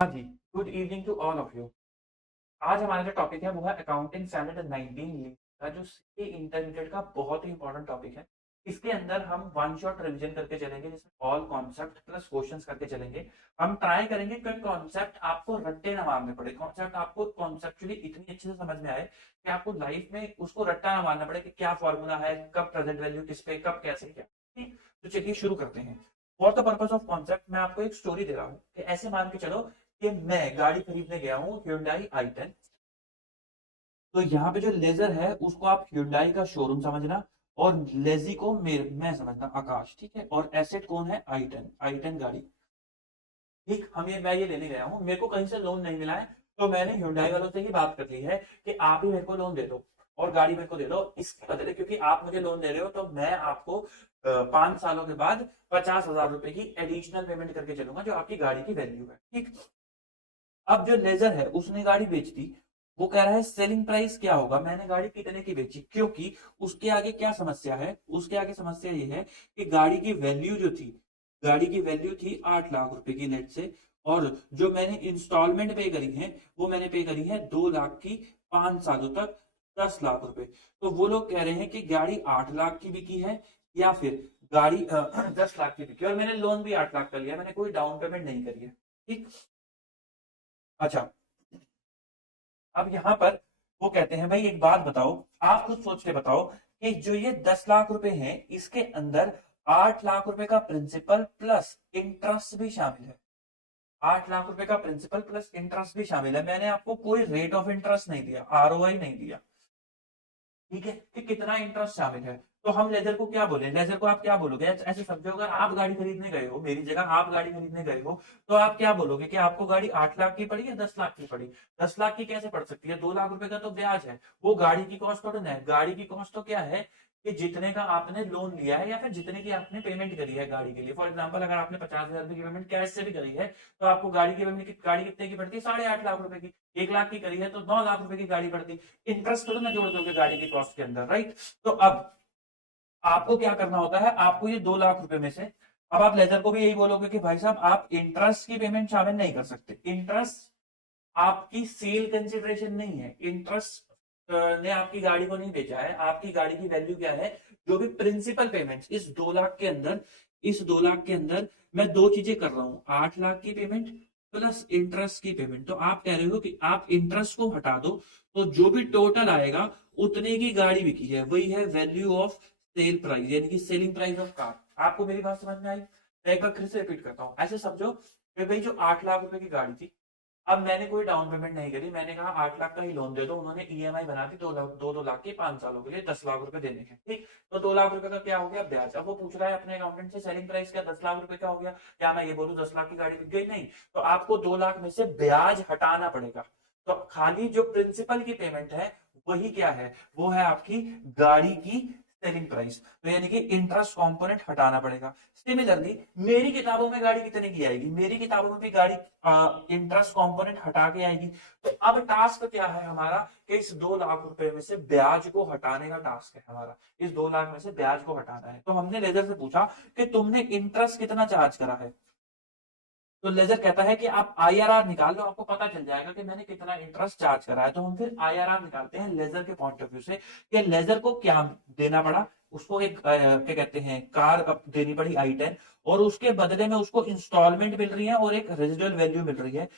हाँ जी, good evening to all of you. आज हमारा जो टॉपिक है वो है अकाउंटिंग स्टैंडर्ड 19 लीग का जो सीए इंटरमीडिएट का बहुत ही इंपॉर्टेंट टॉपिक है। इसके अंदर हम वन शॉट रिवीजन करके चलेंगे जिसमें ऑल कॉन्सेप्ट प्लस क्वेश्चंस करके चलेंगे। हम ट्राई करेंगे कि कॉन्सेप्ट आपको रट्टे ना मारने पड़े, कॉन्सेप्ट आपको कॉन्सेप्चुअली इतनी अच्छे से समझ में आए कि आपको लाइफ में उसको रट्टा ना मारना पड़े कि क्या फॉर्मूला है, कब प्रेजेंट वैल्यू किस पे, कब कैसे क्या। ठीक? तो चलिए शुरू करते हैं। For the purpose of concept मैं आपको एक स्टोरी दे रहा हूँ कि ऐसे मान के चलो कि मैं गाड़ी खरीदने गया हूँ Hyundai i10। तो यहाँ पे जो लेजर है उसको आप Hyundai का शोरूम समझना और लेजी को मैं समझना आकाश। ठीक है, और एसेट कौन है? आई टेन गाड़ी। ठीक, मैं ये लेने गया हूँ, मेरे को कहीं से लोन नहीं मिला है, तो मैंने Hyundai वालों से ही बात कर ली है कि आप ही मेरे को लोन दे दो और गाड़ी मेरे को दे दो। इसके बदले क्योंकि आप मुझे लोन दे रहे हो तो मैं आपको 5 सालों के बाद 50,000 रुपए की एडिशनल पेमेंट करके चलूंगा जो आपकी गाड़ी की वैल्यू है। ठीक, अब जो लेजर है उसने गाड़ी बेच दी। वो कह रहा है सेलिंग प्राइस क्या होगा, मैंने गाड़ी कितने की बेची, क्योंकि उसके आगे क्या समस्या है, उसके आगे समस्या ये है कि गाड़ी की वैल्यू जो थी, गाड़ी की वैल्यू थी 8 लाख रुपए की नेट से, और जो मैंने इंस्टॉलमेंट पे करी है वो मैंने पे करी है 2 लाख की, 5 सालों तक 10 लाख रुपए। तो वो लोग कह रहे हैं कि गाड़ी 8 लाख की बिकी है या फिर गाड़ी 10 लाख की बिकी, और मैंने लोन भी 8 लाख का लिया, मैंने कोई डाउन पेमेंट नहीं करी है। ठीक, अच्छा, अब यहाँ पर वो कहते हैं भाई एक बात बताओ, आप खुद सोच के बताओ कि जो ये 10 लाख रुपए हैं इसके अंदर 8 लाख रुपए का प्रिंसिपल प्लस इंटरेस्ट भी शामिल है। 8 लाख रुपए का प्रिंसिपल प्लस इंटरेस्ट भी शामिल है। मैंने आपको कोई रेट ऑफ इंटरेस्ट नहीं दिया, आरओआई नहीं दिया। ठीक है, कि कितना इंटरेस्ट शामिल है। तो हम लेजर को क्या बोले, लेजर को आप क्या बोलोगे? ऐसे समझो अगर आप गाड़ी खरीदने गए हो, मेरी जगह आप गाड़ी खरीदने गए हो, तो आप क्या बोलोगे कि आपको गाड़ी 8 लाख की पड़ी या 10 लाख की पड़ी? 10 लाख की कैसे पड़ सकती है? 2 लाख रुपए का तो ब्याज है, वो गाड़ी की कॉस्ट थोड़ी ना है। गाड़ी की कॉस्ट तो क्या है कि जितने का आपने लोन लिया है या फिर जितने की आपने पेमेंट करी है गाड़ी के लिए। फॉर एग्जाम्पल अगर आपने 50,000 की पेमेंट कैश से भी करी है तो आपको गाड़ी की पेमेंट, गाड़ी कितने की पड़ती है? 8.5 लाख रुपए की। 1 लाख की करी है तो 9 लाख रुपए की गाड़ी पड़ती। इंटरेस्ट थोड़ा ना जोड़ दोगे गाड़ी की कॉस्ट के अंदर, राइट? तो अब आपको क्या करना होता है, आपको ये 2 लाख रुपए में से, अब आप लेजर को भी यही बोलोगे कि भाई साहब आप इंटरेस्ट की पेमेंट शामिल नहीं कर सकते। इंटरेस्ट आपकी सेल कंसिडरेशन नहीं है। इंटरेस्ट ने आपकी गाड़ी को नहीं बेचा है। आपकी गाड़ी की वैल्यू क्या है? जो भी प्रिंसिपल पेमेंट इस 2 लाख के अंदर, इस 2 लाख के अंदर मैं दो चीजें कर रहा हूं, 8 लाख की पेमेंट प्लस इंटरेस्ट की पेमेंट। तो आप कह रहे हो कि आप इंटरेस्ट को हटा दो तो जो भी टोटल आएगा उतने की गाड़ी बिकी है, वही है वैल्यू ऑफ सेल प्राइस, यानी कि सेलिंग प्राइस ऑफ कार। आपको मेरी बात समझ में आई? मैं एक बार फिर से रिपीट करता हूँ। ऐसे समझो कि भाई जो 8 लाख रुपए की गाड़ी थी, अब मैंने कोई डाउन पेमेंट नहीं करी, मैंने कहा 8 लाख का ही लोन दे दो। उन्होंने ईएमआई बना दी 2 लाख, 2-2 लाख की, 5 सालों के लिए 10 लाख रुपए देने हैं। ठीक, तो 2 लाख रुपए का क्या हो गया? ब्याज। अब वो पूछ रहा है अपने अकाउंटेंट से सेलिंग प्राइस क्या 10 लाख रुपए का हो गया? क्या मैं ये बोलूं 10 लाख की गाड़ी बिक गई? नहीं। तो आपको 2 लाख में से ब्याज हटाना पड़ेगा। तो खाली जो प्रिंसिपल की पेमेंट है वही क्या है? वो है आपकी गाड़ी की सेलिंग प्राइस। तो यानी कि इंटरेस्ट कंपोनेंट हटाना पड़ेगा। सिमिलरली मेरी किताबों में गाड़ी कितने की आएगी? मेरी किताबों में भी गाड़ी इंटरेस्ट कंपोनेंट हटा के आएगी। तो अब टास्क क्या है हमारा कि इस 2 लाख रुपए में से ब्याज को हटाने का टास्क है हमारा। इस 2 लाख में से ब्याज को हटाना है। तो हमने लेजर से पूछा कि तुमने इंटरेस्ट कितना चार्ज करा है? तो लेजर कहता है कि आप आईआरआर निकाल लो, आपको पता चल जाएगा कि मैंने कितना इंटरेस्ट चार्ज करा है। तो हम फिर आईआरआर निकालते हैं लेजर के पॉइंट ऑफ व्यू से कि लेजर को क्या देना पड़ा। उसको एक क्या कहते हैं, कार देनी पड़ी आई 10, और उसके बदले में उसको इंस्टॉलमेंट मिल रही है और एक रेजिडुअल वैल्यू मिल रही है।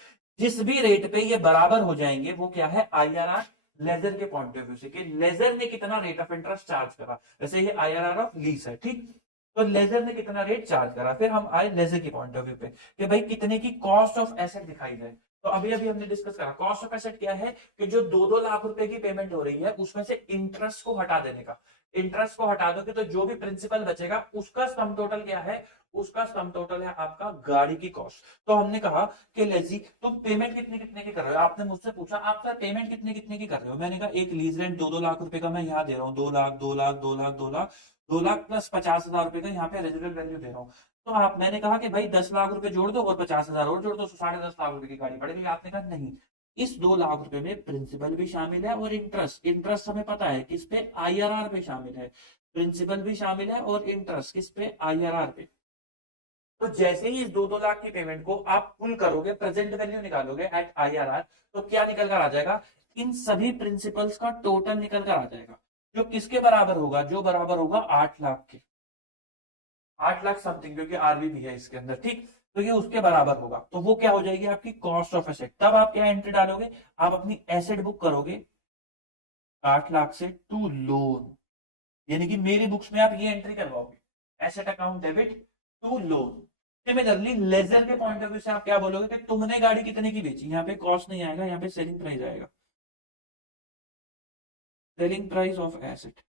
जिस भी रेट पे ये बराबर हो जाएंगे वो क्या है? आईआरआर लेजर के पॉइंट ऑफ व्यू से कि लेजर ने कितना रेट ऑफ इंटरेस्ट चार्ज करा। वैसे ये आईआरआर ऑफ लीज है। ठीक, तो लेजर ने कितना रेट चार्ज करा। फिर हम आए लेजर की पॉइंट ऑफ व्यू पे कि भाई कितने की कॉस्ट ऑफ एसेट दिखाई जाए। तो अभी अभी हमने डिस्कस करा कॉस्ट ऑफ एसेट क्या है कि जो 2-2 लाख रुपए की पेमेंट हो रही है उसमें से इंटरेस्ट को हटा देने का। इंटरेस्ट को हटा दोगे तो जो भी प्रिंसिपल बचेगा उसका सम टोटल क्या है? उसका सम टोटल है आपका गाड़ी की कॉस्ट। तो हमने कहा कि लेजी तुम पेमेंट कितने कितने की कर रहे हो? आपने मुझसे पूछा आप सर पेमेंट कितने कितने की कर रहे हो? मैंने कहा एक लीज रेंट 2-2 लाख रुपए का मैं यहाँ दे रहा हूँ, 2 लाख 2 लाख 2 लाख 2 लाख, 2 लाख प्लस 50,000 रुपए का यहाँ पे रेजिडुअल वैल्यू दे रहा हूँ। तो आप, मैंने कहा कि भाई 10 लाख रुपए जोड़ दो और 50,000 और जोड़ दो, 10.5 लाख रुपए की गाड़ी पड़ेगी। आपने कहा नहीं, इस 2 लाख रुपए में प्रिंसिपल भी शामिल है और इंटरेस्ट। इंटरेस्ट हमें पता है किस पे? आईआरआर पे शामिल है। प्रिंसिपल भी शामिल है और इंटरेस्ट किस पे? आईआरआर पे। तो जैसे ही इस 2-2 लाख की पेमेंट को आप पुल करोगे, प्रेजेंट वैल्यू निकालोगे एट IRR, तो क्या निकल कर आ जाएगा, इन सभी प्रिंसिपल्स का टोटल निकल कर आ जाएगा, जो किसके बराबर होगा, जो बराबर होगा 8 लाख के, 8 लाख समथिंग, क्योंकि आरबी भी है इसके अंदर, ठीक। तो ये उसके बराबर होगा, तो वो क्या हो जाएगी आपकी कॉस्ट ऑफ एसेट। तब आप क्या एंट्री डालोगे, आप अपनी एसेट बुक करोगे 8 लाख से टू लोन, यानी कि मेरी बुक्स में आप ये एंट्री करवाओगे, asset account debit to loan. Similarly lessor के पॉइंट ऑफ व्यू से आप क्या बोलोगे कि तुमने गाड़ी कितने की बेची, यहाँ पे कॉस्ट नहीं आएगा, यहाँ पे सेलिंग प्राइस आएगा, सेलिंग प्राइस ऑफ एसेट,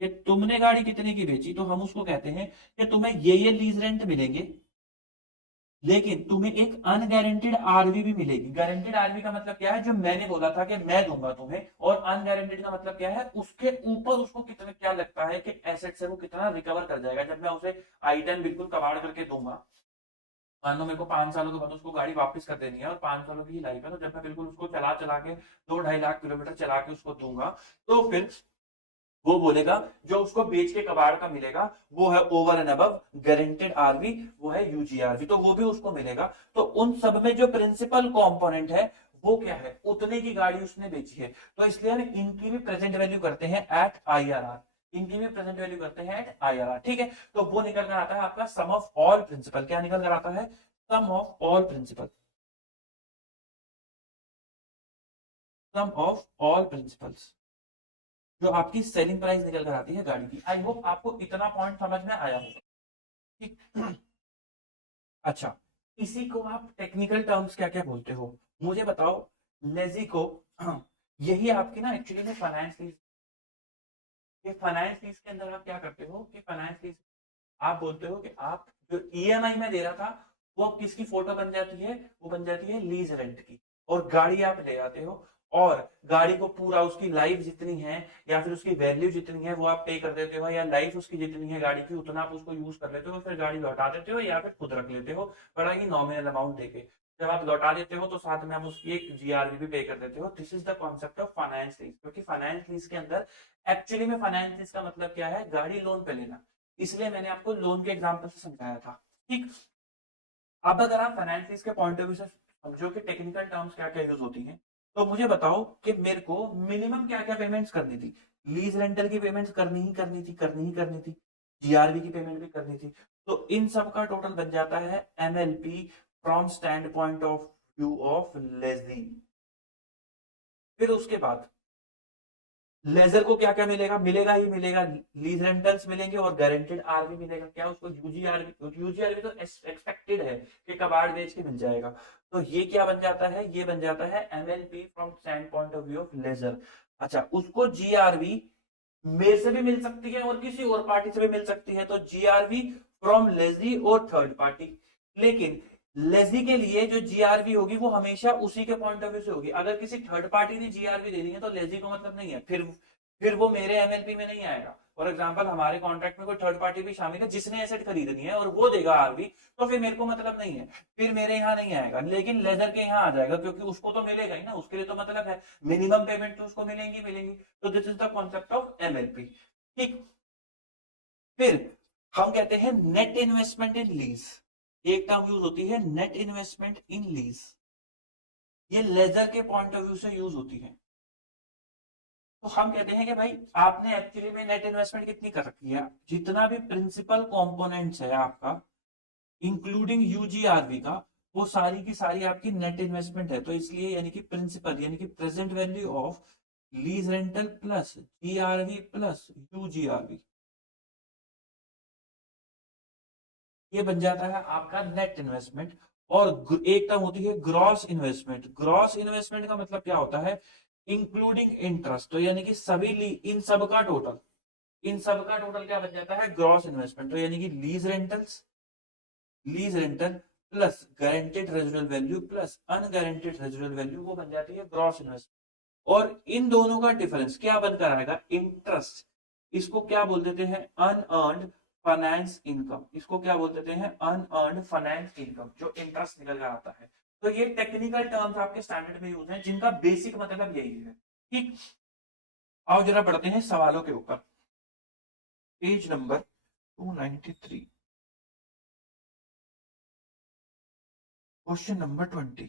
कि तुमने गाड़ी कितने की बेची, तो हम उसको कहते हैं कि तुम्हें ये लीज रेंट मिलेंगे, लेकिन तुम्हें एक अनगारंटेड आरवी भी मिलेगी। गारंटेड आरवी का मतलब क्या है, जो मैंने बोला था कि मैं दूंगा तुम्हें, और अनगारंटेड का मतलब क्या है, उसके ऊपर उसको कितना क्या लगता है कि एसेट से वो कितना रिकवर कर जाएगा। जब मैं उसे I-10 बिल्कुल कबाड़ करके दूंगा, मान लो मेरे को 5 सालों के बाद उसको गाड़ी वापस कर देनी है और 5 सालों की ही लाइफ है, तो जब मैं बिल्कुल उसको चला चला के 2-2.5 लाख किलोमीटर चला के उसको दूंगा, तो फिर वो बोलेगा जो उसको बेच के कबाड़ का मिलेगा वो है over and above guaranteed RV, वो है यूजीआरवी, तो वो भी उसको मिलेगा। तो उन सब में जो प्रिंसिपल कंपोनेंट है वो क्या है, उतने की गाड़ी उसने बेची है, तो इसलिए हम इनकी भी प्रेजेंट वैल्यू करते हैं एट IRR, इनकी भी प्रेजेंट वैल्यू करते हैं एट IRR, ठीक है। तो वो निकल कर आता है आपका सम ऑफ ऑल प्रिंसिपल, क्या निकल कर आता है, sum of all principal, sum of all principals, जो आपकी सेलिंग प्राइस निकल कर आती है गाड़ी की। आई होप आपको इतना पॉइंट समझ में आया होगा, ठीक। अच्छा, इसी को आप टेक्निकल टर्म्स क्या क्या बोलते हो, मुझे बताओ। लेजी को यही आपकी ना एक्चुअली में फाइनेंस लीज, ये फाइनेंस लीज के अंदर आप क्या करते हो कि फाइनेंस लीज आप बोलते हो कि आप जो ईएमआई में दे रहा था वो अब किसकी फोटो बन जाती है, वो बन जाती है लीज रेंट की, और गाड़ी आप ले आते हो और गाड़ी को पूरा उसकी लाइफ जितनी है या फिर उसकी वैल्यू जितनी है वो आप पे कर देते हो, या लाइफ उसकी जितनी है गाड़ी की उतना आप उसको यूज कर लेते हो, फिर गाड़ी लौटा देते हो या फिर खुद रख लेते हो बड़ा ही नॉमिनल अमाउंट देके। जब आप लौटा देते हो तो साथ में आप उसकी एक जीआरबी भी पे कर देते हो। This is the concept of finance lease, क्योंकि फाइनेंस लीज के अंदर एक्चुअली में फाइनेंस लीज का मतलब क्या है, गाड़ी लोन पे लेना, इसलिए मैंने आपको लोन के एग्जांपल से समझाया था, ठीक। अब अगर आप फाइनेंस लीज के पॉइंट ऑफ व्यू से समझो कि टेक्निकल टर्म्स क्या क्या यूज होती हैं, तो मुझे बताओ कि मेरे को मिनिमम क्या क्या पेमेंट्स करनी थी, लीज रेंटल की पेमेंट्स करनी ही थी, जीआरबी की पेमेंट भी करनी थी, तो इन सब का टोटल बन जाता है MLP from stand point of view of lazy. फिर उसके बाद लेजर को क्या क्या मिलेगा, मिलेगा ही मिलेगा, लीज रेंटल्स मिलेंगे और गारंटेड आरवी मिलेगा, क्या उसको यूजीआरवी तो एक्सपेक्टेड है कि कबाड़ बेच के मिल जाएगा, तो ये क्या बन जाता है, ये बन जाता है MLP from stand point of view of lessor. अच्छा, उसको जीआरवी मेरे से भी मिल सकती है और किसी और पार्टी से भी मिल सकती है, तो जीआरवी फ्रॉम लेजी और थर्ड पार्टी, लेकिन लेजी के लिए जो जीआरबी होगी वो हमेशा उसी के पॉइंट ऑफ व्यू से होगी। अगर किसी थर्ड पार्टी ने जीआरबी दे दी है तो लेजी को मतलब नहीं है, फिर वो मेरे एमएलपी में नहीं आएगा। फॉर एग्जांपल हमारे कॉन्ट्रैक्ट में कोई थर्ड पार्टी भी शामिल है जिसने एसेट खरीदनी है और वो देगा आरबी, तो फिर मेरे को मतलब नहीं है, फिर मेरे यहाँ नहीं आएगा, लेकिन लेजर के यहाँ आ जाएगा क्योंकि उसको तो मिलेगा ही ना, उसके लिए तो मतलब है मिनिमम पेमेंट तो उसको मिलेंगी मिलेंगी। तो this is the concept of MLP, ठीक। फिर हम कहते हैं नेट इन्वेस्टमेंट इन लीज, एक टर्म यूज होती है नेट इन्वेस्टमेंट इन लीज, ये लेजर के पॉइंट ऑफ व्यू से यूज होती है। तो हम कहते हैं कि भाई आपने एक्चुअली में नेट इन्वेस्टमेंट कितनी कर रखी है, जितना भी प्रिंसिपल कंपोनेंट्स है आपका इंक्लूडिंग यूजीआरबी का, वो सारी की सारी आपकी नेट इन्वेस्टमेंट है, तो इसलिए यानी कि प्रिंसिपल यानी कि present value of lease rental plus GRV plus UGRV, ये बन जाता है आपका नेट इन्वेस्टमेंट। और एक टर्म होती है ग्रॉस इन्वेस्टमेंट, ग्रॉस इन्वेस्टमेंट का मतलब क्या होता है, इंक्लूडिंग इंटरेस्ट, तो यानी कि सभी इन सब का टोटल, इन सब का टोटल क्या बन जाता है ग्रॉस इन्वेस्टमेंट, तो यानी कि lease rental plus guaranteed residual value plus unguaranteed residual value, वो बन जाती है ग्रॉस इन्वेस्टमेंट। और इन दोनों का डिफरेंस क्या बनकर आएगा, इंटरेस्ट, इसको क्या बोल देते हैं अनअर्न्ड फाइनेंस इनकम, इसको क्या बोल देते हैं अनअर्न्ड फाइनेंस इनकम, जो इंटरेस्ट निकल कर आता है। तो ये टेक्निकल टर्म्स आपके स्टैंडर्ड में यूज हैं जिनका बेसिक मतलब यही है, ठीक। आओ जरा पढ़ते हैं सवालों के ऊपर, page number 293। Question number 20,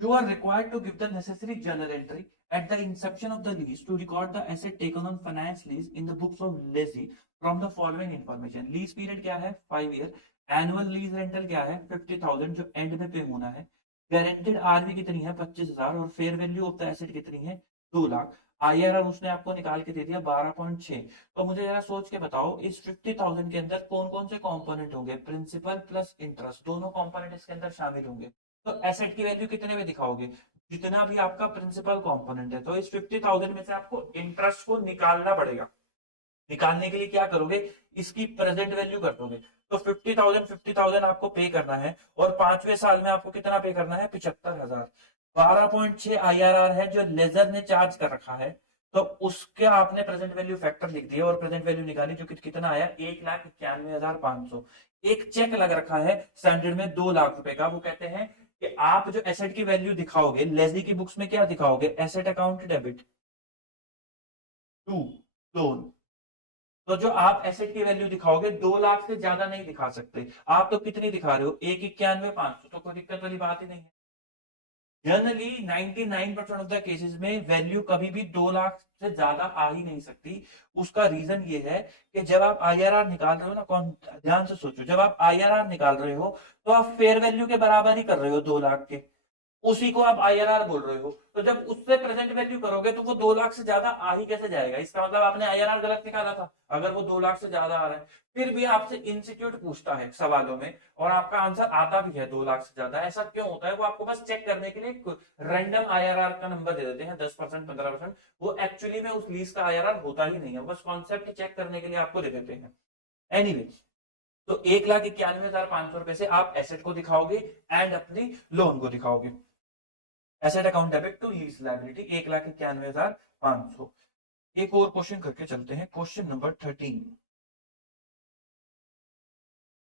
you are required to give the necessary journal entry at the inception of the lease to record the asset taken on finance lease in the books of lessee from the following information. Lease period क्या है 5 year, annual lease rental क्या है 50,000 जो and में पे होना है, guaranteed RV कितनी है 25,000 और fair value of the asset कितनी है 2 लाख, आईआरआर उसने आपको निकाल के दे दिया 12.6। तो मुझे जरा सोच के बताओ इस 50,000 के अंदर कौन कौन से कंपोनेंट होंगे, प्रिंसिपल प्लस इंटरेस्ट दोनों कंपोनेंट इसके अंदर शामिल होंगे। तो एसेट की वैल्यू कितने में दिखाओगे, जितना भी आपका प्रिंसिपल कंपोनेंट है। तो इस 50,000 में से आपको इंटरेस्ट को निकालना पड़ेगा। निकालने के लिए क्या करोगे, इसकी प्रेजेंट वैल्यू कर दोगे। तो 50,000 आपको पे करना है और 5वें साल में आपको कितना पे करना है 75,000। 12.6 आईआरआर है जो लेजर ने चार्ज कर रखा है, तो उसके आपने प्रेजेंट वैल्यू फैक्टर लिख दिया और प्रेजेंट वैल्यू निकाली जो कि कितना आया 1,91,500। एक चेक लग रखा है स्टैंडर्ड में 2 लाख रुपए का। वो कहते हैं कि आप जो एसेट की वैल्यू दिखाओगे लेजी की बुक्स में क्या दिखाओगे, asset account debit to loan. तो जो आप एसेट की वैल्यू दिखाओगे 2 लाख से ज्यादा नहीं दिखा सकते। आप तो कितनी दिखा रहे हो 1,91,500, तो कोई दिक्कत वाली बात ही नहीं है। जनरली 99% ऑफ द केसेस में वैल्यू कभी भी 2 लाख से ज्यादा आ ही नहीं सकती। उसका रीजन ये है कि जब आप आईआरआर निकाल रहे हो ना, कौन ध्यान से सोचो, जब आप आईआरआर निकाल रहे हो तो आप फेयर वैल्यू के बराबर ही कर रहे हो 2 लाख के, उसी को आप आईआरआर बोल रहे हो। तो जब उससे प्रेजेंट वैल्यू करोगे तो वो 2 लाख से ज्यादा आ ही कैसे जाएगा, इसका मतलब आपने आईआरआर गलत निकाला था अगर वो 2 लाख से ज्यादा आ रहा है। फिर भी आपसे इंस्टीट्यूट पूछता है सवालों में और आपका आंसर आता भी है 2 लाख से ज्यादा। ऐसा क्यों होता है, वो आपको बस चेक करने के लिए रैंडम आईआरआर का नंबर दे देते हैं 10% 15%। वो एक्चुअली में उस लीज का आईआरआर होता ही नहीं है, बस कॉन्सेप्ट चेक करने के लिए आपको दे देते हैं। एनीवे, तो 1,91,500 रुपए से आप एसेट को दिखाओगे एंड अपनी लोन को दिखाओगे। Asset account debit to lease liability 1,91,500। एक और क्वेश्चन करके चलते हैं, question number 13।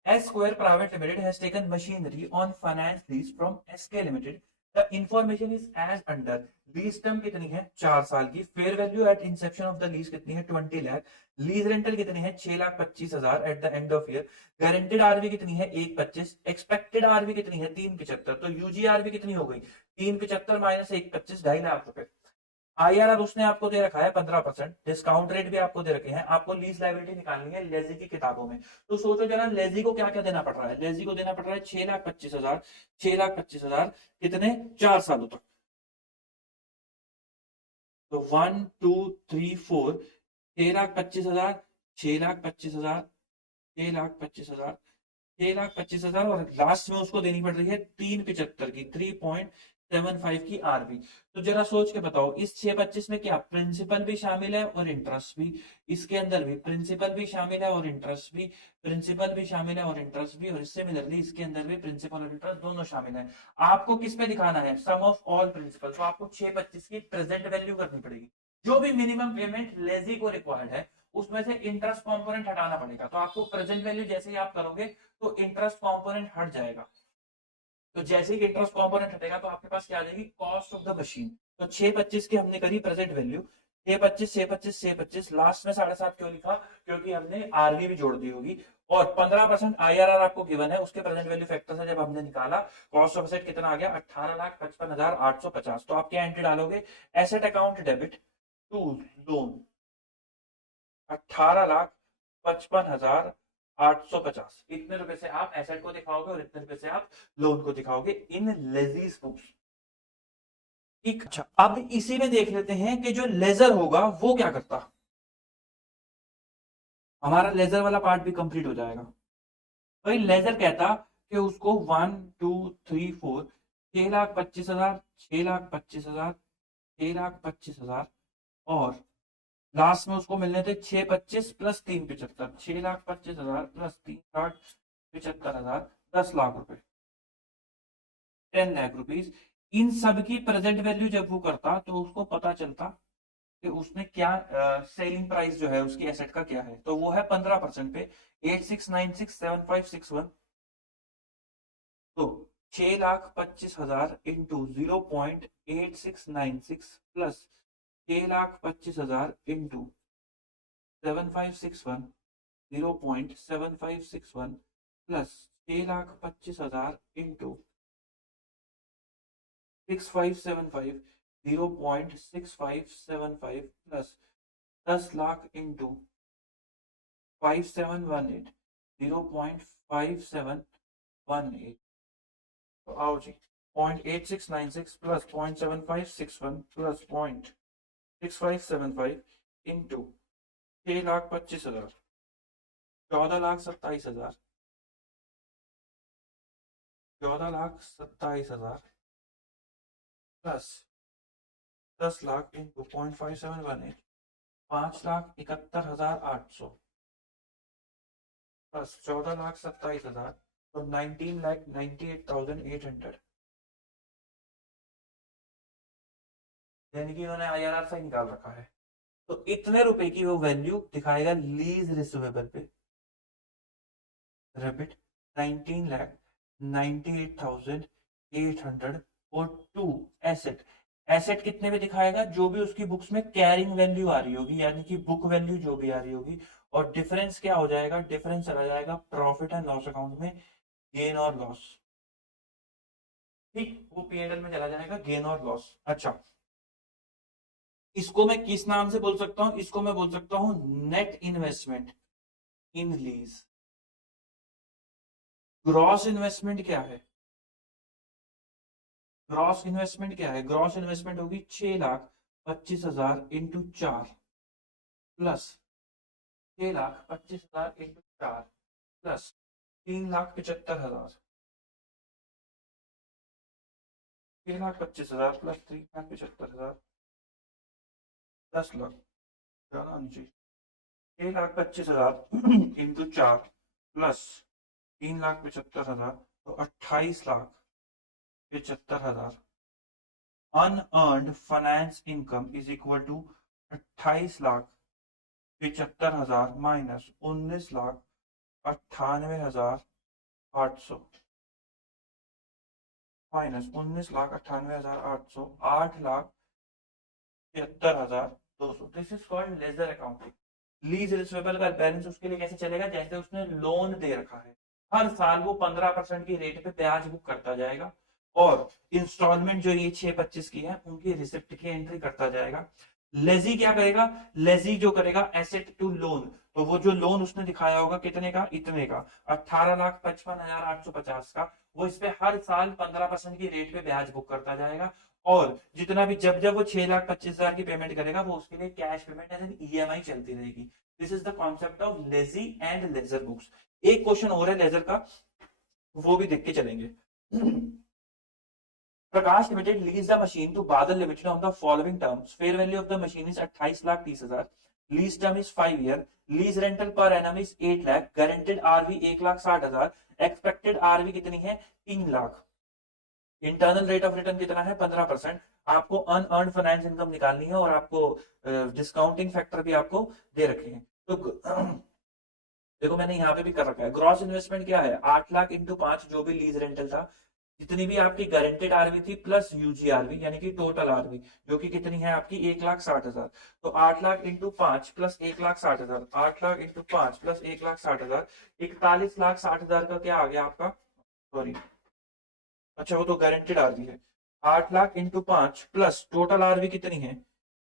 S Square Private Limited has taken machinery on finance lease from SK Limited. The information is as under. Lease term कितनी है 4 साल की, fair value at inception of the lease कितनी है 20 लाख, लीज रेंटल कितनी है 6,25,000 at the end of year, guaranteed RV कितनी है 1,25, एक्सपेक्टेड आरवी कितनी है 3,75। तो यूजीआरवी कितनी हो गई 3,75 माइनस 1,25 2.5 लाख रुपए। आईआरआर उसने आपको दे रखा है 15%, डिस्काउंट रेट भी आपको दे रखे हैं। आपको लीज लायबिलिटी निकालनी है लेजी की किताबों में। तो सोचो जरा लेजी को क्या क्या देना पड़ रहा है, लेजी को देना पड़ रहा है 6,25,000, 6,25,000 कितने 4 सालों तक। तो 1 2 3 4 6,25,000, 6,25,000, 6,25,000, 6,25,000 और लास्ट में उसको देनी पड़ रही है 3,75 की 3.75 की आरबी। तो जरा सोच के बताओ इस 6,25 में क्या प्रिंसिपल भी शामिल है और इंटरेस्ट भी, इसके अंदर भी प्रिंसिपल भी शामिल है और इंटरेस्ट भी, प्रिंसिपल भी शामिल है और इंटरेस्ट भी, और सिमिलरली इसके अंदर भी प्रिंसिपल और इंटरेस्ट दोनों शामिल है। आपको किस पे दिखाना है सम ऑफ ऑल प्रिंसिपल, तो आपको 6,25 की प्रेजेंट वैल्यू करनी पड़ेगी। जो भी मिनिमम पेमेंट लेजी को रिक्वायर्ड है उसमें से इंटरेस्ट कंपोनेंट हटाना पड़ेगा। तो आपको प्रेजेंट वैल्यू जैसे ही आप करोगे तो इंटरेस्ट कंपोनेंट हट जाएगा। तो जैसे ही इंटरेस्ट कंपोनेंट हटेगा तो आपके पास क्या आ जाएगी कॉस्ट ऑफ द मशीन। तो 6,25 की हमने करी प्रेजेंट वैल्यू, 6,25 6,25 6,25 लास्ट में 7.5 क्यों लिखा, क्योंकि हमने आरवी भी जोड़ दी होगी। और 15% आईआरआर आपको गिवन है, उसके प्रेजेंट वैल्यू फैक्टर से जब हमने निकाला कॉस्ट ऑफ एसेट कितना आ गया 18,55,850। तो आप क्या एंट्री डालोगे, asset account debit to loan 18,55,850। इतने रुपए से आप एसेट को दिखाओगे और इतने रुपए से आप लोन को दिखाओगे इन लेजीज बुक्स। ठीक, अच्छा अब इसी में देख लेते हैं कि जो लेजर होगा वो क्या करता। हमारा लेजर वाला पार्ट भी कंप्लीट हो जाएगा। भाई लेजर कहता कि उसको 1 2 3 4 6,25,000, 6,25,000, 6,25,000 और लास्ट में उसको मिलने थे 6,25 प्लस 3,75, 6,25,000 प्लस 3,75,000, 10 लाख रुपए, 10 लाख रुपीज। इन सब की प्रेजेंट वैल्यू जब वो करता तो उसको पता चलता कि उसने क्या सेलिंग प्राइस जो है उसकी एसेट का क्या है। तो वो है 15% पे 86967561। तो 6,25,000 into 0.8696 plus 6,25,000 into 7561 0.7561 plus 6,25,000 into 6575 0.6575 plus 10 lakh into 5718 0.5718। तो आओ जी 0.8696 plus 0.7561 plus 0.6575 into 6,25,000 14,27,000 14,27,000 plus 10 lakh into 0.5718 5,71,800 plus 14,27,000 तो 19,98,800 यानी कि उन्होंने IRR से निकाल रखा है। तो इतने रुपए की वो वैल्यू दिखाएगा लीज रिसीवेबल पे। रिपीट 19,98,800 और 2 एसेट। एसेट कितने में दिखाएगा? जो भी उसकी बुक्स में कैरिंग वैल्यू आ रही होगी, यानी कि बुक वैल्यू जो भी आ रही होगी। और डिफरेंस क्या हो जाएगा? डिफरेंस चला जाएगा प्रॉफिट एंड लॉस अकाउंट में, गेन और लॉस। ठीक, वो P&L में चला जाएगा गेन और लॉस। अच्छा, इसको मैं किस नाम से बोल सकता हूं? इसको मैं बोल सकता हूं नेट इन्वेस्टमेंट इन लीज। ग्रॉस इन्वेस्टमेंट क्या है? ग्रॉस इन्वेस्टमेंट क्या है? ग्रॉस इन्वेस्टमेंट होगी 6,25,000 into 4 plus 6,25,000 into 4 plus 3,75,000। 6,25,000 plus 3,75,000 10 lakh ज्यादा आनी चाहिए। 6,25,000 इंटू 4 प्लस 3,75,000 तो 28,75,000। Unearned finance income is equal to 28,75,000 minus 19,98,800 minus 19,98,800 8,73,200। This is called lessor accounting. Lease receivable का बैलेंस उसके लिए कैसे चलेगा? जैसे उसने लोन दे रखा है, हर साल वो 15% की रेट पे ब्याज बुक करता जाएगा और इंस्टॉलमेंट जो ये 6-25 की है उनकी रिसिप्ट की एंट्री करता जाएगा। लेजी क्या करेगा? लेजी जो करेगा एसेट टू लोन, तो वो जो लोन उसने दिखाया होगा कितने का? इतने का 18,55,850 का, वो इस पे हर साल 15% की रेट पे ब्याज बुक करता जाएगा। और जितना भी जब जब वो 6,25,000 की पेमेंट करेगा वो उसके लिए cash payment as an EMI चलती रहेगी। This is the concept of lessee and ledger books. एक क्वेश्चन और है लेजर का, वो भी देख के चलेंगे। Prakash limited lease the machine to Badal limited on the following terms. Fair value of the machine is 28,30,000। Lease term is 5 year. Lease rental per annum is 8 lakh. Guaranteed RV 1,60,000। Expected RV कितनी है? 3 lakh. Internal rate of return कितना है? 15%। आपको unearned finance income निकालनी है और आपको discounting factor भी आपको दे रखे हैं। तो देखो मैंने यहाँ पे भी कर रखा है। ग्रॉस इन्वेस्टमेंट क्या है? 8 लाख इंटू 5 जो भी लीज रेंटल था, जितनी भी आपकी गारंटेड RV थी प्लस UGRV यानी कि टोटल RV जो कि कितनी है आपकी? 1,60,000। तो 8 lakh into 5 plus 1,60,000, 8 lakh into 5 plus 1,60,000, 41,60,000 का क्या आ गया आपका? सॉरी, अच्छा वो तो गारंटेड RV है। 8 lakh into 5 plus total RV कितनी है?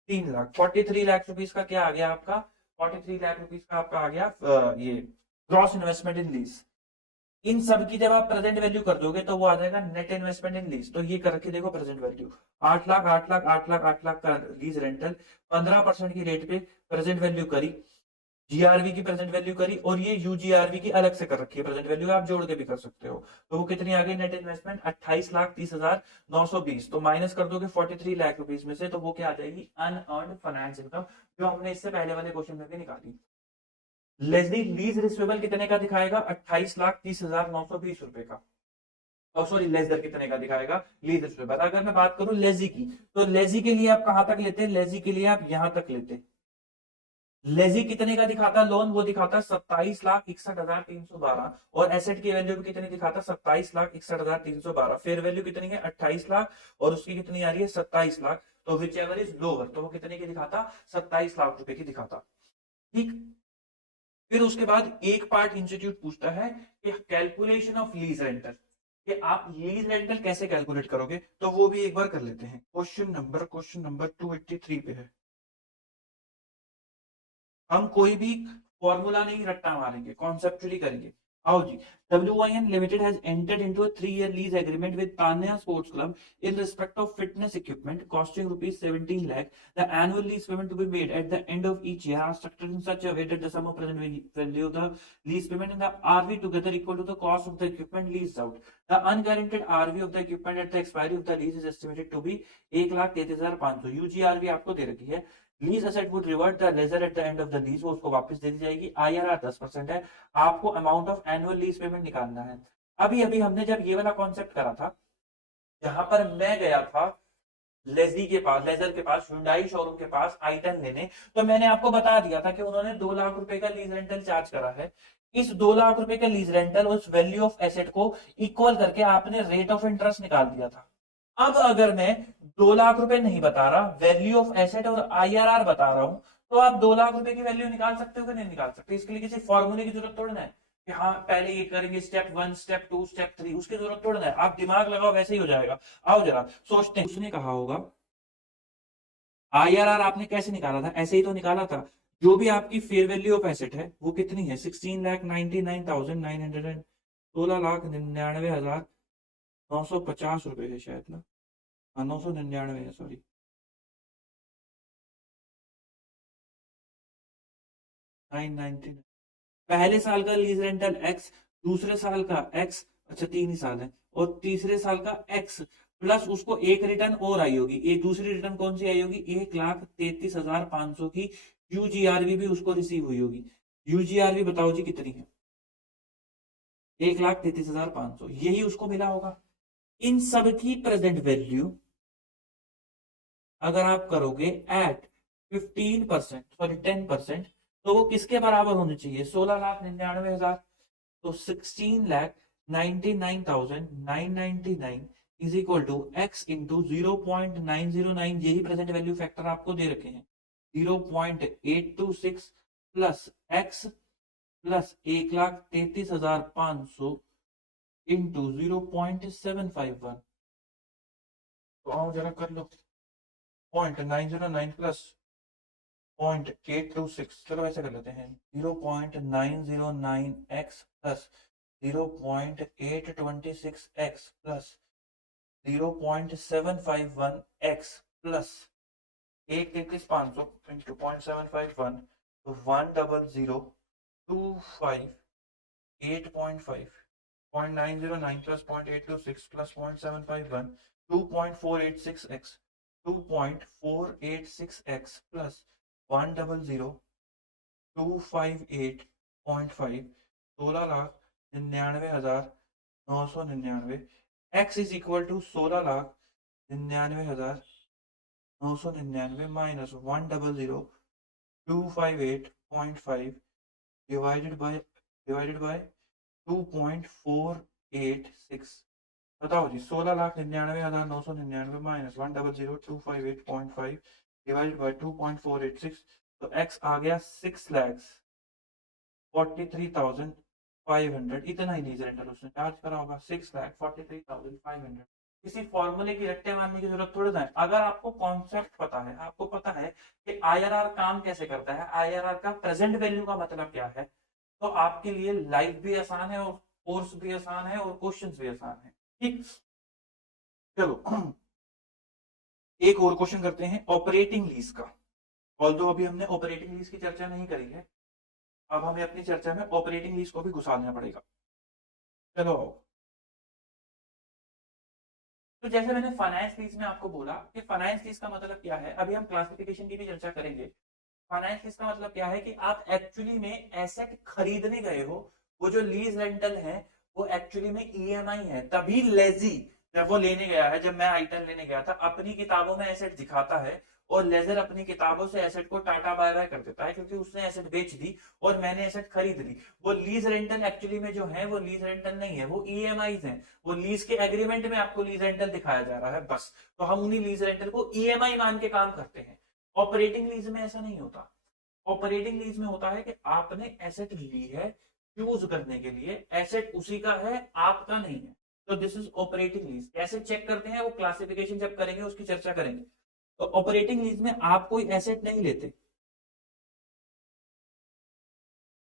3 लाख। 43 लाख रुपीज का क्या आ गया आपका? 43 लाख रुपीज का आपका आ गया ये ग्रॉस इन्वेस्टमेंट इन लीज। इन सब की जब आप प्रेजेंट वैल्यू कर दोगे तो वो आ जाएगा नेट इन्वेस्टमेंट इन लीज। तो ये कर रखी देखो प्रेजेंट वैल्यू 8 लाख 8 लाख 8 लाख 8 लाख का लीज रेंटल, 15% की रेट पे प्रेजेंट वैल्यू करी, GRV की प्रेजेंट वैल्यू करी और ये UGRV की अलग से कर रखी है प्रेजेंट वैल्यू, आप जोड़ के भी कर सकते हो। तो वो कितनी आ गई नेट इन्वेस्टमेंट? 28,30,920। तो माइनस कर दोगे 43 लाख रुपीज में से, तो वो क्या आ जाएगी? अनअर्न्ड फाइनेंस इनकम, जो हमने इससे पहले वाले क्वेश्चन में भी निकाली। लेजी लीज रिसीवेबल कितने का दिखाएगा? 28,30,920 रुपए का। और सॉरी लेजर कितने का दिखाएगा? Lease receivable. अगर मैं बात करूं लेजी की, तो लेजी के लिए आप कहां तक लेते हैं? लेजी के लिए आप यहां तक लेते। लेजी कितने का दिखाता लोन? वो दिखाता 27,61,312। और एसेट की वैल्यू भी कितनी दिखाता? 27,61,312। फेयर वैल्यू कितनी है? 28 लाख और उसकी कितनी आ रही है? 27 लाख। तो विच एवर इज लोअर, तो वो कितने की दिखाता? 27 लाख रुपए की दिखाता। ठीक, फिर उसके बाद एक पार्ट इंस्टीट्यूट पूछता है कि कैलकुलेशन ऑफ लीज रेंटल, कि आप लीज रेंटल कैसे कैलकुलेट करोगे, तो वो भी एक बार कर लेते हैं। क्वेश्चन नंबर 283 पे है। हम कोई भी फॉर्मूला नहीं रट्टा मारेंगे, कॉन्सेप्चुअली करेंगे। आओ जी। WIN Limited has entered into a 3-year lease agreement with Tanya Sports Club in respect of fitness equipment costing rupees 17 lakh. The annual lease payment to be made at the end of each year are structured in such a way that the sum of present value of the lease payment and the RV together equal to the cost of the equipment leased out. The unguaranteed RV of the equipment at the expiry of the lease is estimated to be 1,33,500. UGRV आपको दे रखी है। Lease asset would revert the lessor at the end of the lease, वो उसको वापस दे दी जाएगी। IRR 10% है। आपको amount of annual lease payment निकालना है। अभी अभी हमने जब ये वाला कॉन्सेप्ट करा था, जहां पर मैं गया था लेजर के पास, हुंडई शोरूम के पास i10 लेने, तो मैंने आपको बता दिया था कि उन्होंने 2 लाख रुपए का लीज रेंटल चार्ज करा है। इस 2 लाख रुपए का लीज रेंटल उस वैल्यू ऑफ एसेट को इक्वल करके आपने रेट ऑफ इंटरेस्ट निकाल दिया था। अब अगर मैं 2 लाख रुपए नहीं बता रहा, वैल्यू ऑफ एसेट और IRR बता रहा हूं, तो आप 2 लाख रुपए की वैल्यू निकाल सकते हो कि नहीं निकाल सकते? इसके लिए किसी फॉर्मूले की जरूरत थोड़ी ना है कि हाँ पहले ये करेंगे स्टेप 1, स्टेप 2, स्टेप 3, उसकी जरूरत थोड़ी ना है। आप दिमाग लगाओ, वैसे ही हो जाएगा। आओ जरा सोचते हैं। उसने कहा होगा IRR आपने कैसे निकाला था? ऐसे ही तो निकाला था। जो भी आपकी फेयर वैल्यू ऑफ एसेट है वो कितनी है? 16,99,900, 16,99,950 रुपए है शायद ना। 999 है, सॉरी। पहले साल का लीज रेंटल एक्स, दूसरे साल का एक्स, अच्छा 3 ही साल है, और तीसरे साल का एक्स प्लस उसको एक रिटर्न और आई होगी। एक दूसरी रिटर्न कौन सी आई होगी? 1,33,500 की UGRV भी उसको रिसीव हुई होगी। UGRV बताओ जी कितनी है? 1,33,500, यही उसको मिला होगा। इन सब की प्रेजेंट वैल्यू अगर आप करोगे एट 15%, सॉरी 10%, तो वो किसके बराबर होनी चाहिए? 16,99,000। तो 16,99,999 is equal to X into 0.909। यही प्रेजेंट वैल्यू फैक्टर आपको दे रखे हैं। 0.826 प्लस एक्स प्लस 1,33,500 इंटू 0.751। तो आओ जरा कर लो। 0.909 प्लस 0.826, चलो ऐसे कर लेते हैं। 0.909x plus 0.826x plus 0.751x plus 1,33,500 into 0.751, तो 100,25 0.909 plus 0.826 plus 0.751, 2.486x 2.486x plus 100,258.5, 16,99,999। X is equal to 16,99,999 minus 100,258.5 divided by 2.486। बताओ जी, 16,99,999 माइनस 100,258.5 डिवाइडेड बाय 2.486, तो x आ गया 6,43,500। इतना ही लीज रेंटल उसने चार्ज करा होगा, 6,43,500। किसी फॉर्मूले की रट्टे मारने की जरूरत थोड़ी ना है। अगर आपको कॉन्सेप्ट पता है, आपको पता है कि IRR काम कैसे करता है, IRR का प्रेजेंट वैल्यू का मतलब क्या है, तो आपके लिए लाइफ भी आसान है और कोर्स भी आसान है और क्वेश्चंस भी आसान है। ठीक, चलो एक और क्वेश्चन करते हैं ऑपरेटिंग लीज का। ऑल्दो अभी हमने ऑपरेटिंग लीज की चर्चा नहीं करी है, अब हमें अपनी चर्चा में ऑपरेटिंग लीज को भी घुसा देना पड़ेगा। चलो, तो जैसे मैंने फाइनेंस लीज में आपको बोला कि फाइनेंस लीज का मतलब क्या है, अभी हम क्लासिफिकेशन की भी चर्चा करेंगे। फाइनेंस लीज का मतलब क्या है कि आप एक्चुअली में एसेट खरीदने गए हो, वो जो लीज रेंटल है वो एक्चुअली में EMI है। तभी लेजी जब वो लेने गया है, जब मैं i10 लेने गया था, अपनी किताबों में एसेट दिखाता है और लेजर अपनी किताबों से एसेट को टाटा बाय बाय कर देता है, क्योंकि उसने एसेट बेच दी और मैंने एसेट खरीद ली। वो लीज रेंटल एक्चुअली में जो है वो लीज रेंटल नहीं है, वो EMI हैं। वो लीज के एग्रीमेंट में आपको लीज रेंटल दिखाया जा रहा है बस, तो हम उन्हीं लीज रेंटल को EMI मान के काम करते हैं। ऑपरेटिंग लीज में ऐसा नहीं होता। ऑपरेटिंग लीज में होता है कि आपने एसेट ली है यूज करने के लिए, एसेट उसी का है, आपका नहीं है, तो दिस इज ऑपरेटिंग लीज। कैसे चेक करते हैं वो क्लासिफिकेशन जब करेंगे उसकी चर्चा करेंगे। तो ऑपरेटिंग लीज में आप कोई एसेट नहीं लेते,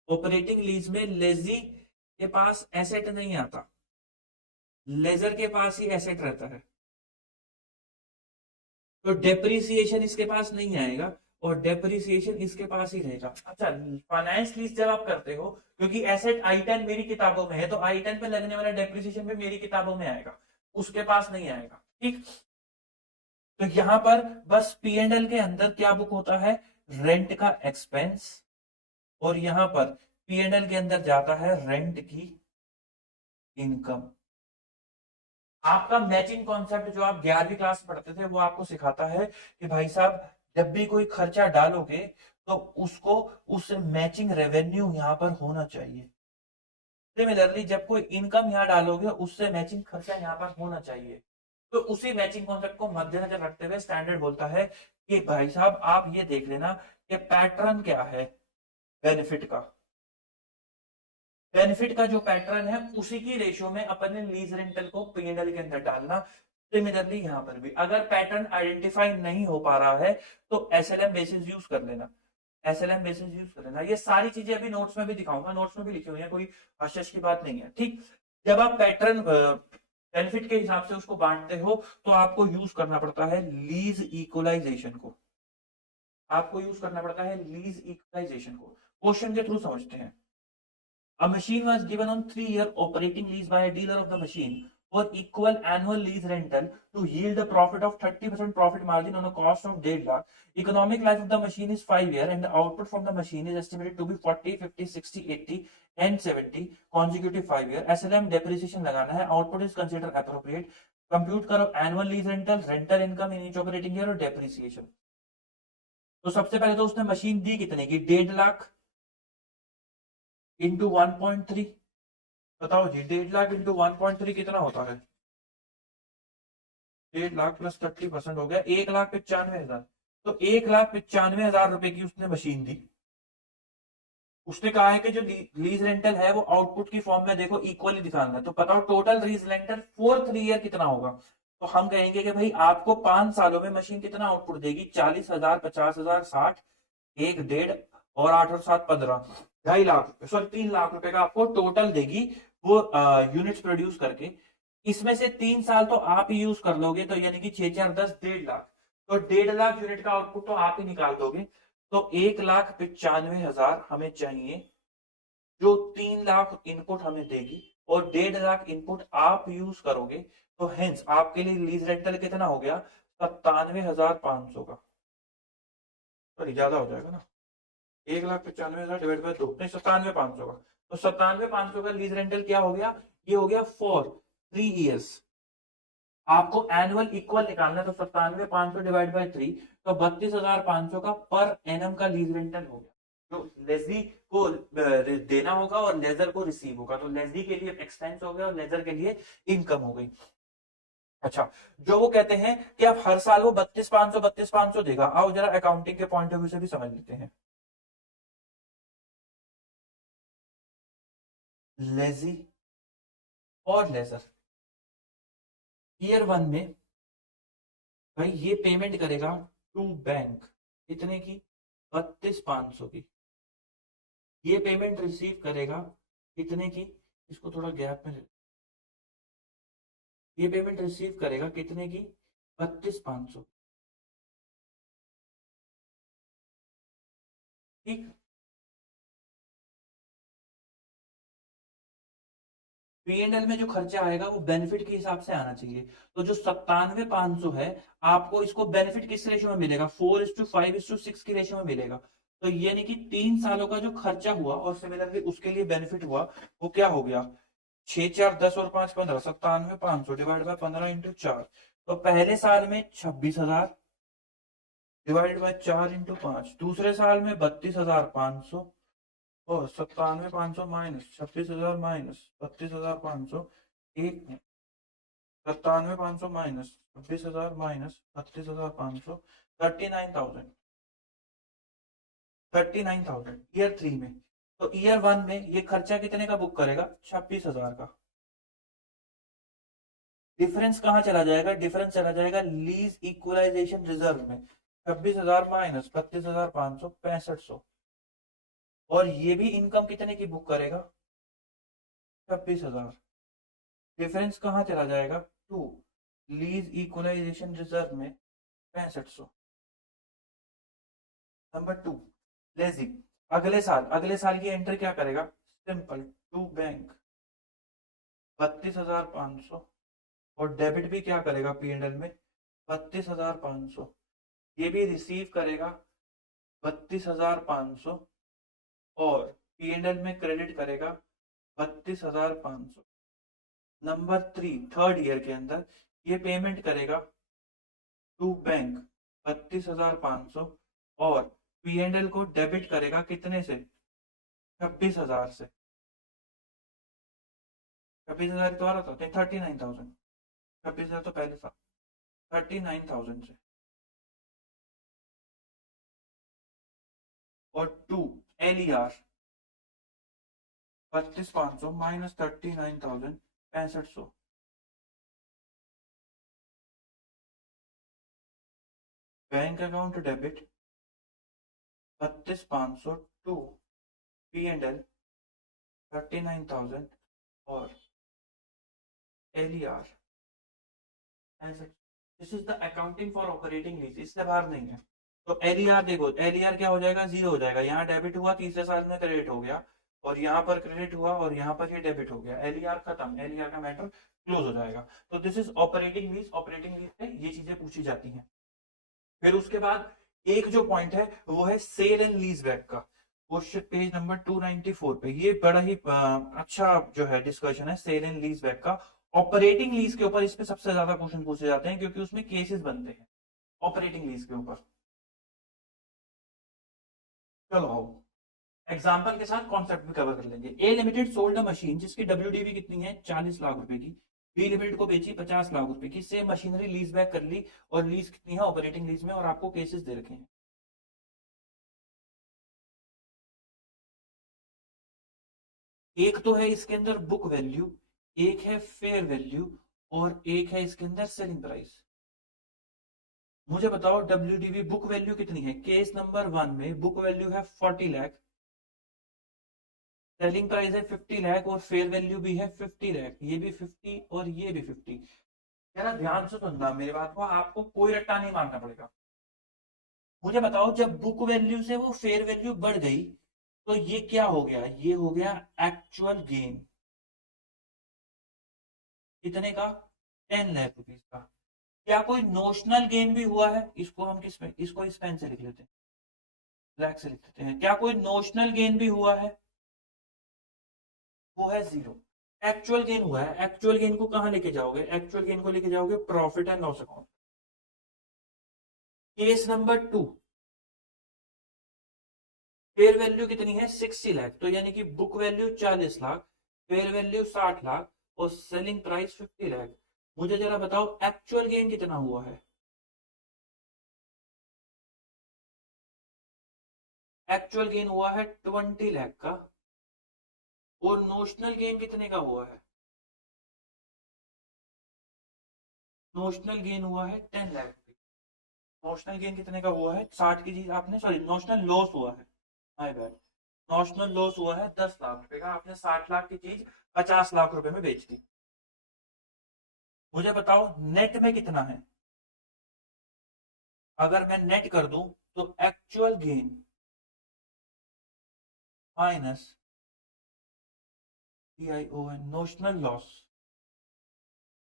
ऑपरेटिंग लीज में लेजी के पास एसेट नहीं आता, लेजर के पास ही एसेट रहता है, तो डेप्रिसिएशन इसके पास नहीं आएगा और डेप्रिसिएशन इसके पास ही रहेगा। अच्छा, फाइनेंस लीज जब आप करते हो, क्योंकि एसेट आई 10 मेरी किताबों में है, तो I10 पे लगने वाला डेप्रिसिएशन भी मेरी किताबों में आएगा, उसके पास नहीं आएगा। ठीक, तो यहां पर बस P&L के अंदर क्या बुक होता है, रेंट का एक्सपेंस, और यहां पर P&L के अंदर जाता है रेंट की इनकम। आपका मैचिंग कॉन्सेप्ट जो आप 11वीं क्लास पढ़ते थे वो आपको सिखाता है कि भाई साहब जब भी कोई खर्चा डालोगे तो उसको उस मैचिंग रेवेन्यू यहां पर होना चाहिए। सिमिलरली जब कोई इनकम यहां डालोगे उससे मैचिंग खर्चा यहां पर होना चाहिए। तो उसी मैचिंग कॉन्सेप्ट को मद्देनजर रखते हुए स्टैंडर्ड बोलता है कि भाई साहब आप ये देख लेना कि पैटर्न क्या है बेनिफिट का, बेनिफिट का जो पैटर्न है उसी की रेशियो में अपने लीज रेंटल को P&L के अंदर डालना। सिमिलरली यहां पर भी अगर पैटर्न आइडेंटिफाई नहीं हो पा रहा है तो SLM बेसिस यूज कर लेना, SLM बेसिस यूज कर लेना। ये सारी चीजें अभी नोट्स में भी दिखाऊंगा, नोट्स में भी लिखी हुई है, कोई आश्चर्य की बात नहीं है। ठीक, जब आप पैटर्न बेनिफिट के हिसाब से उसको बांटते हो तो आपको यूज करना पड़ता है लीज इक्वलाइजेशन को, आपको यूज करना पड़ता है लीज इक्वलाइजेशन को। क्वेश्चन के थ्रू समझते हैं। A machine was given on 3-year operating lease by a dealer of the machine for equal annual lease rental to yield a profit of 30% profit margin on a cost of 1.5 lakh. Economic life of the machine is 5 years and the output from the machine is estimated to be 40, 50, 60, 80 and 70 consecutive 5 year. SLM depreciation लगाना है, output is considered appropriate. Compute करो annual lease rental, rental income in each operating year और depreciation। तो सबसे पहले तो उसने machine दी कितने की, 1.5 लाख इंटू 1.3। बताओ जी 1.5 लाख इंटू 1.3 कितना होता है, 1.5 लाख प्लस 30% हो गया 1,95,000। तो 1,95,000 रुपए की उसने मशीन दी। उसने कहा है कि जो लीज रेंटल है वो आउटपुट की फॉर्म में देखो इक्वली दिखाना है। तो बताओ total lease rental for 3 year कितना होगा। तो हम कहेंगे कि भाई आपको 5 सालों में मशीन कितना आउटपुट देगी, 40,000, 50,000, 60, 1, 1.5 और 8 और 7 15, 2.5 लाख, सॉरी 3 लाख रुपए का आपको टोटल देगी वो यूनिट्स प्रोड्यूस करके। इसमें से 3 साल तो आप ही यूज कर लोगे, तो यानी कि 6 4 10 1.5 लाख, तो 1.5 लाख यूनिट का आउटपुट तो आप ही निकाल दोगे। तो 1,95,000 हमें चाहिए जो 3 लाख इनपुट हमें देगी और 1.5 लाख इनपुट आप यूज करोगे। तो हेंस आपके लिए लीज रेंटल कितना हो गया, 97,500 का, सॉरी ज्यादा हो जाएगा ना, 1,95,000 डिवाइड बाय 2, नहीं 97,500 का। तो 97,500 का लीज रेंटल क्या हो गया, ये हो गया फॉर 3 ईयर्स। आपको एनुअल इक्वल निकालना है, तो 97,500 डिवाइड बाय 3, तो 32,500 का पर एनम का लीज रेंटल हो गया, जो लेजी को देना होगा और लेजर को रिसीव होगा। तो लेजी के लिए एक्सपेंस हो गया और लेजर के लिए इनकम हो गई। अच्छा, जो वो कहते हैं कि अब हर साल वो 32,500 देगा, आओ जरा अकाउंटिंग के पॉइंट ऑफ व्यू से भी समझ लेते हैं। लेजी और लेजर ईयर 1 में भाई ये पेमेंट करेगा टू बैंक कितने की, 32,500 की। ये पेमेंट रिसीव करेगा कितने की, इसको थोड़ा गैप में, ये पेमेंट रिसीव करेगा कितने की, 32,500। ठीक, P&L में जो खर्चा आएगा वो बेनिफिट के हिसाब से आना चाहिए। तो जो 97,500 है आपको इसको बेनिफिट किस रेशियो में मिलेगा, 4:5:6 की रेशियो में मिलेगा। तो यानी कि 3 सालों का जो खर्चा हुआ और सिमिलरली उसके लिए बेनिफिट हुआ वो क्या हो गया, 6 4 10 और 5 15, 97,500 डिवाइड बाय 15 इंटू 4। तो पहले साल में 26,000 डिवाइड बाय 4 इंटू 5, दूसरे साल में 32,500 और 97,500 माइनस 26,000 माइनस 32,500, एक 97,500 माइनस 26,000 माइनस 32,500, 39,000। 39,000 ईयर 3 में। तो ईयर 1 में ये खर्चा कितने का बुक करेगा? 26,000 का। डिफरेंस कहाँ चला जाएगा? डिफरेंस चला जाएगा लीज इक्वलाइजेशन रिजर्व में। 26,000 माइनस 32,500, 6500। और ये भी इनकम कितने की बुक करेगा? 26,000। डिफरेंस कहाँ चला जाएगा? टू लीज इक्वलाइजेशन रिजर्व में 6500। Number 2 lessee. अगले साल की एंट्री क्या करेगा? Simple to bank 32,500। और डेबिट भी क्या करेगा? P&L में 32,500। ये भी रिसीव करेगा 32,500 और P&L में क्रेडिट करेगा 32,500। नंबर 3 थर्ड ईयर के अंदर ये पेमेंट करेगा टू बैंक 32,500 और P&L को डेबिट करेगा कितने से? 26,000 से। 26,000 द्वारा था 39,000। 26,000 तो पहले था, 39,000 से। और 2 LER 32,500 minus 39,000, 6500। Bank account debit 32,500 to P&L 39,000 और LER। This is the accounting for operating lease, इससे बाहर नहीं है। तो LER देखो, LER क्या हो जाएगा? जीरो हो जाएगा। यहाँ डेबिट हुआ, तीसरे साल में क्रेडिट हो गया, और यहाँ पर क्रेडिट हुआ और यहाँ पर ये डेबिट हो गया। LER खत्म, LER का मैटर क्लोज हो जाएगा। तो this is operating lease. Operating lease पे ये चीजें पूछी जाती हैं। फिर उसके बाद एक जो पॉइंट है वो है सेल एंड लीज बैक का। क्वेश्चन पेज नंबर 294 पे ये बड़ा ही अच्छा जो है डिस्कशन है सेल एंड लीज बैक का। ऑपरेटिंग लीज के ऊपर इस पे सबसे ज्यादा क्वेश्चन पूछे जाते हैं क्योंकि उसमें केसेस बनते हैं ऑपरेटिंग लीज के ऊपर। चलो आओ एग्जांपल के साथ कॉन्सेप्ट भी कवर कर लेंगे। ए लिमिटेड सोल्ड अ मशीन जिसकी WDV कितनी है? 40 लाख रुपए की। बी लिमिटेड को बेची 50 लाख रुपए की। सेम मशीनरी लीज बैक कर ली और लीज कितनी है? ऑपरेटिंग लीज में। और आपको केसेस दे रखे हैं। एक तो है इसके अंदर बुक वैल्यू, एक है फेयर वैल्यू, और एक है इसके अंदर सेलिंग प्राइस। मुझे बताओ WDV बुक वैल्यू कितनी है? केस नंबर 1 में बुक वैल्यू है 40 लाख, सेलिंग प्राइस है 50 लाख और फेयर वैल्यू भी है 50 लाख। ये भी 50 और ये भी 50। जरा ध्यान से सुनना मेरी बात को, आपको कोई रट्टा नहीं मारना पड़ेगा। मुझे बताओ जब बुक वैल्यू से वो फेयर वैल्यू बढ़ गई तो ये क्या हो गया? ये हो गया एक्चुअल गेन। कितने का? 10 लाख रुपीज का। क्या कोई नोशनल गेन भी हुआ है? इसको हम किस में, इसको इस पेन से लिख लेते हैं, ब्लैक से लिख लेते हैं। क्या कोई नोशनल गेन भी हुआ है? वो है जीरो। एक्चुअल गेन हुआ है। एक्चुअल गेन को कहां लेके जाओगे? एक्चुअल गेन को लेके जाओगे profit and loss account. Case number 2 fair value कितनी है? 60 लाख। तो यानी कि book value 40 lakh, fair value 60 lakh और सेलिंग प्राइस 50 लाख। मुझे जरा बताओ एक्चुअल गेन कितना हुआ है? एक्चुअल गेन हुआ है 20 लाख का। और नोशनल गेन कितने का हुआ है? नोशनल गेन हुआ है 10 लाख। नोशनल गेन कितने का हुआ है? 60 की चीज आपने, सॉरी नोशनल लॉस हुआ है, माय बैड। नोशनल लॉस हुआ है 10 लाख रुपए का। आपने 60 लाख की चीज 50 लाख रुपए में बेच दी। मुझे बताओ नेट में कितना है? अगर मैं नेट कर दूं तो actual gain minus notional loss,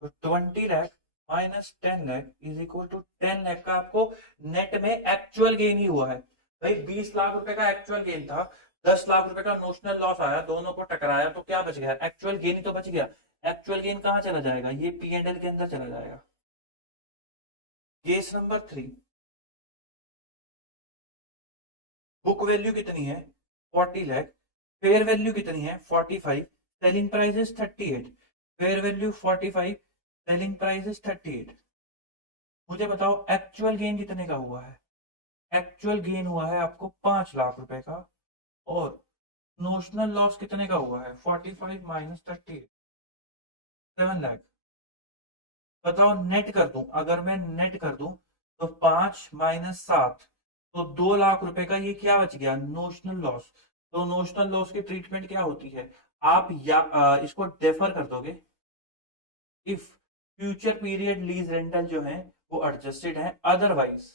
तो 20 lakh minus 10 lakh is equal to 10 lakh का आपको नेट में एक्चुअल गेन ही हुआ है। भाई 20 लाख रुपए का एक्चुअल गेन था, 10 लाख रुपए का नोशनल लॉस आया, दोनों को टकराया तो क्या बच गया? एक्चुअल गेन ही तो बच गया। एक्चुअल गेन कहां चला जाएगा? ये P&L के अंदर चला जाएगा। केस नंबर 3 बुक वैल्यू कितनी है? 40 लाख, फेयर वैल्यू कितनी है? 45, selling price is 38। Fair value 45, selling price is 38। मुझे बताओ एक्चुअल गेन कितने का हुआ है? एक्चुअल गेन हुआ है आपको 5 लाख रुपए का, और नोशनल लॉस कितने का हुआ है 45 माइनस 30, 7 लाख। बताओ नेट कर दूं, अगर मैं नेट कर दूं तो 5 - 7, तो 2 लाख रुपए का ये क्या बच गया, नोशनल लॉस। तो नोशनल लॉस की ट्रीटमेंट क्या होती है, आप या इसको डेफर कर दोगे if future period lease rental जो है वो एडजस्टेड है, अदरवाइज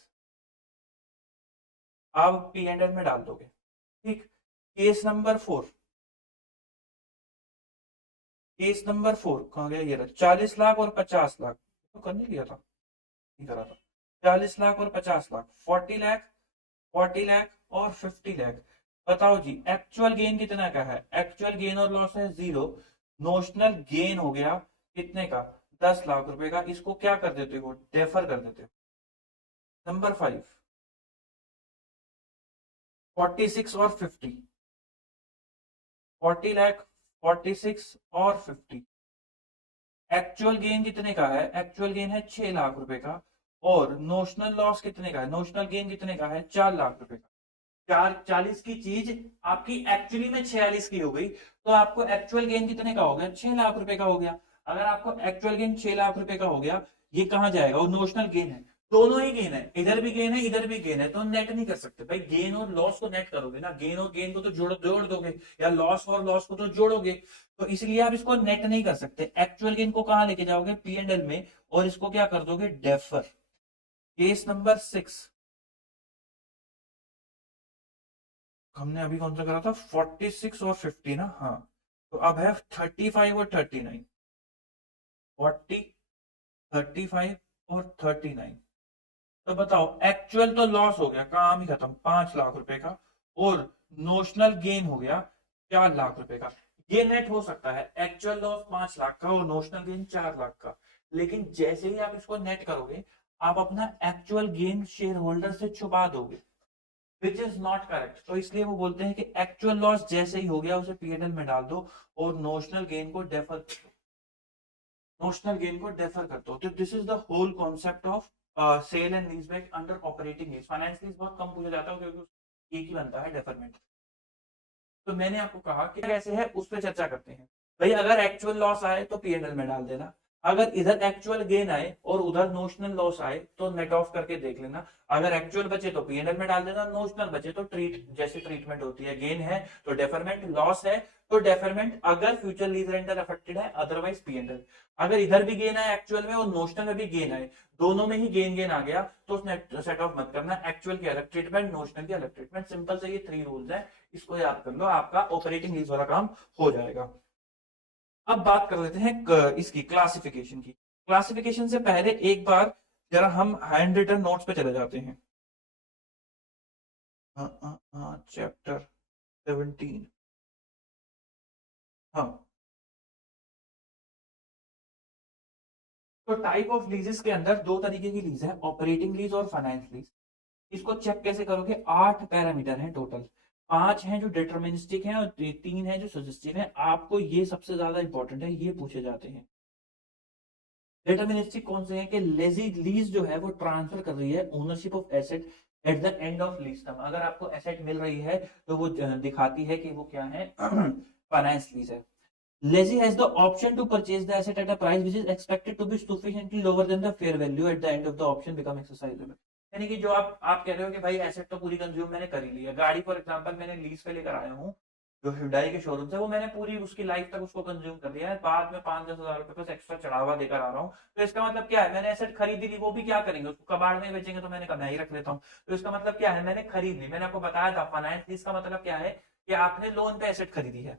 आप पी एंड एल में डाल दोगे। ठीक। केस नंबर 4, केस नंबर 4 कहाँ गया, ये रहा, 40 लाख और 50 लाख, तो कर नहीं लिया था, नहीं करा था। 40 लाख और 50 लाख, 40 लाख, 40 लाख और 50 लाख। बताओ जी एक्चुअल गेन कितना का है, एक्चुअल गेन और लॉस है 0, नोशनल गेन हो गया कितने का, 10 लाख रुपए का। इसको क्या कर देते हो, डेफर कर देते हो। नंबर 5, 46 और 50, 40 लाख, 46 और 50। एक्चुअल गेन कितने का है, एक्चुअल गेन है 6 लाख रुपए का, और नोशनल लॉस कितने का है, नोशनल गेन कितने का है 4 लाख रुपए का। 40 की चीज आपकी एक्चुअली में 46 की हो गई, तो आपको एक्चुअल गेन कितने का हो गया, 6 लाख रुपए का हो गया। अगर आपको एक्चुअल गेन 6 लाख रुपए का हो गया, ये कहां जाएगा, वो नोशनल गेन है, दोनों ही गेन है, इधर भी गेन है इधर भी गेन है, तो नेट नहीं कर सकते भाई। गेन और लॉस को नेट करोगे ना, गेन और गेन को तो जोड़ जोड़ दोगे, या लॉस और लॉस को तो जोड़ोगे, तो इसलिए आप इसको नेट नहीं कर सकते। एक्चुअल गेन को कहां लेके जाओगे, पी एंड एल में, और इसको क्या कर दोगे, डेफर। केस नंबर 6, हमने अभी कौन सा करा था, 46 और 50 ना, हाँ। तो अब है 35 और 39, 40, 35 और 39। तो बताओ एक्चुअल तो लॉस हो गया, काम ही खत्म, 5 लाख रुपए का, और नोशनल गेन हो गया 4 लाख रुपए का। ये नेट हो सकता है, एक्चुअल लॉस 5 लाख का और नोशनल गेन 4 लाख का, लेकिन जैसे ही आप इसको नेट करोगे, आप अपना एक्चुअल गेन शेयर होल्डर से छुपा दोगे, विच इज नॉट करेक्ट। तो इसलिए वो बोलते हैं कि एक्चुअल लॉस जैसे ही हो गया उसे पीएनएल में डाल दो, और नोशनल गेन को डेफर कर दो, नोशनल गेन को डेफर कर दो। तो this is the whole concept of sale and lease back under operating lease. Finance lease बहुत कम पूछा जाता है क्योंकि एक ही बनता है, डेफरमेंट। तो मैंने आपको कहा कि कैसे है उस पर चर्चा करते हैं। भाई अगर एक्चुअल लॉस आए तो पीएनएल में डाल देना, अगर इधर एक्चुअल गेन आए और उधर नोशनल लॉस आए तो नेट ऑफ करके देख लेना। अगर एक्चुअल बचे तो पीएनएल में डाल देना, नोशनल बचे तो जैसे ट्रीटमेंट होती है, गेन है तो डेफरमेंट, लॉस है तो डेफरमेंट, अगर फ्यूचर लीज रेंटल अफेक्टेड है, अदरवाइज पीएनएल। अगर इधर भी गेन आए एक्चुअल में और नोशनल में भी गेन आए, दोनों में ही गेन गेन आ गया, तो उसने सेट ऑफ मत करना, एक्चुअल की अलग ट्रीटमेंट, नोशनल की अलग ट्रीटमेंट। सिंपल से ये 3 रूल्स है, इसको याद कर लो, आपका ऑपरेटिंग लीज वाला काम हो जाएगा। अब बात कर लेते हैं इसकी क्लासिफिकेशन की। क्लासिफिकेशन से पहले एक बार जरा हम हैंड रिटन नोट्स पे चले जाते हैं। चैप्टर 17, हाँ। तो टाइप ऑफ लीजेस के अंदर 2 तरीके की लीज है, ऑपरेटिंग लीज और फाइनेंस लीज। इसको चेक कैसे करोगे, 8 पैरामीटर हैं टोटल, 5 हैं जो डिटर्मिनिस्टिक हैं और 3 हैं जो सजेस्टिव हैं। आपको ये सबसे ज्यादा इंपॉर्टेंट है, ये पूछे जाते हैं। डिटर्मिनिस्टिक कौन से हैं कि लेजी लीज जो है वो ट्रांसफर कर रही है ownership of asset eight the end of lease term. अगर आपको एसेट मिल रही है तो वो दिखाती है कि वो क्या है, फाइनेंस लीज है। Lazy has the option to purchase the asset at a price which is expected to be sufficiently lower than the fair value at the end of the option become exercisable। यानी कि जो आप कह रहे हो कि भाई एसेट तो पूरी कंज्यूम मैंने कर ही लिया, गाड़ी फॉर एग्जांपल मैंने लीज पे लेकर आया हूँ जो Hyundai के शोरूम से, वो मैंने पूरी उसकी लाइफ तक उसको कंज्यूम कर लिया है, बाद में 5-10 हजार रुपए बस एक्स्ट्रा चढ़ावा देकर आ रहा हूँ। तो इसका मतलब क्या है, मैंने एसेट खरीदी ली, वो भी क्या करेंगे, उसको कबाड़ में बेचेंगे, तो मैंने कहा मैं ही रख लेता हूँ। तो इसका मतलब क्या है, मैंने खरीद ली। मैंने आपको बताया था फाइनेंस लीज का मतलब क्या है कि आपने लोन पे एसेट खरीदी है।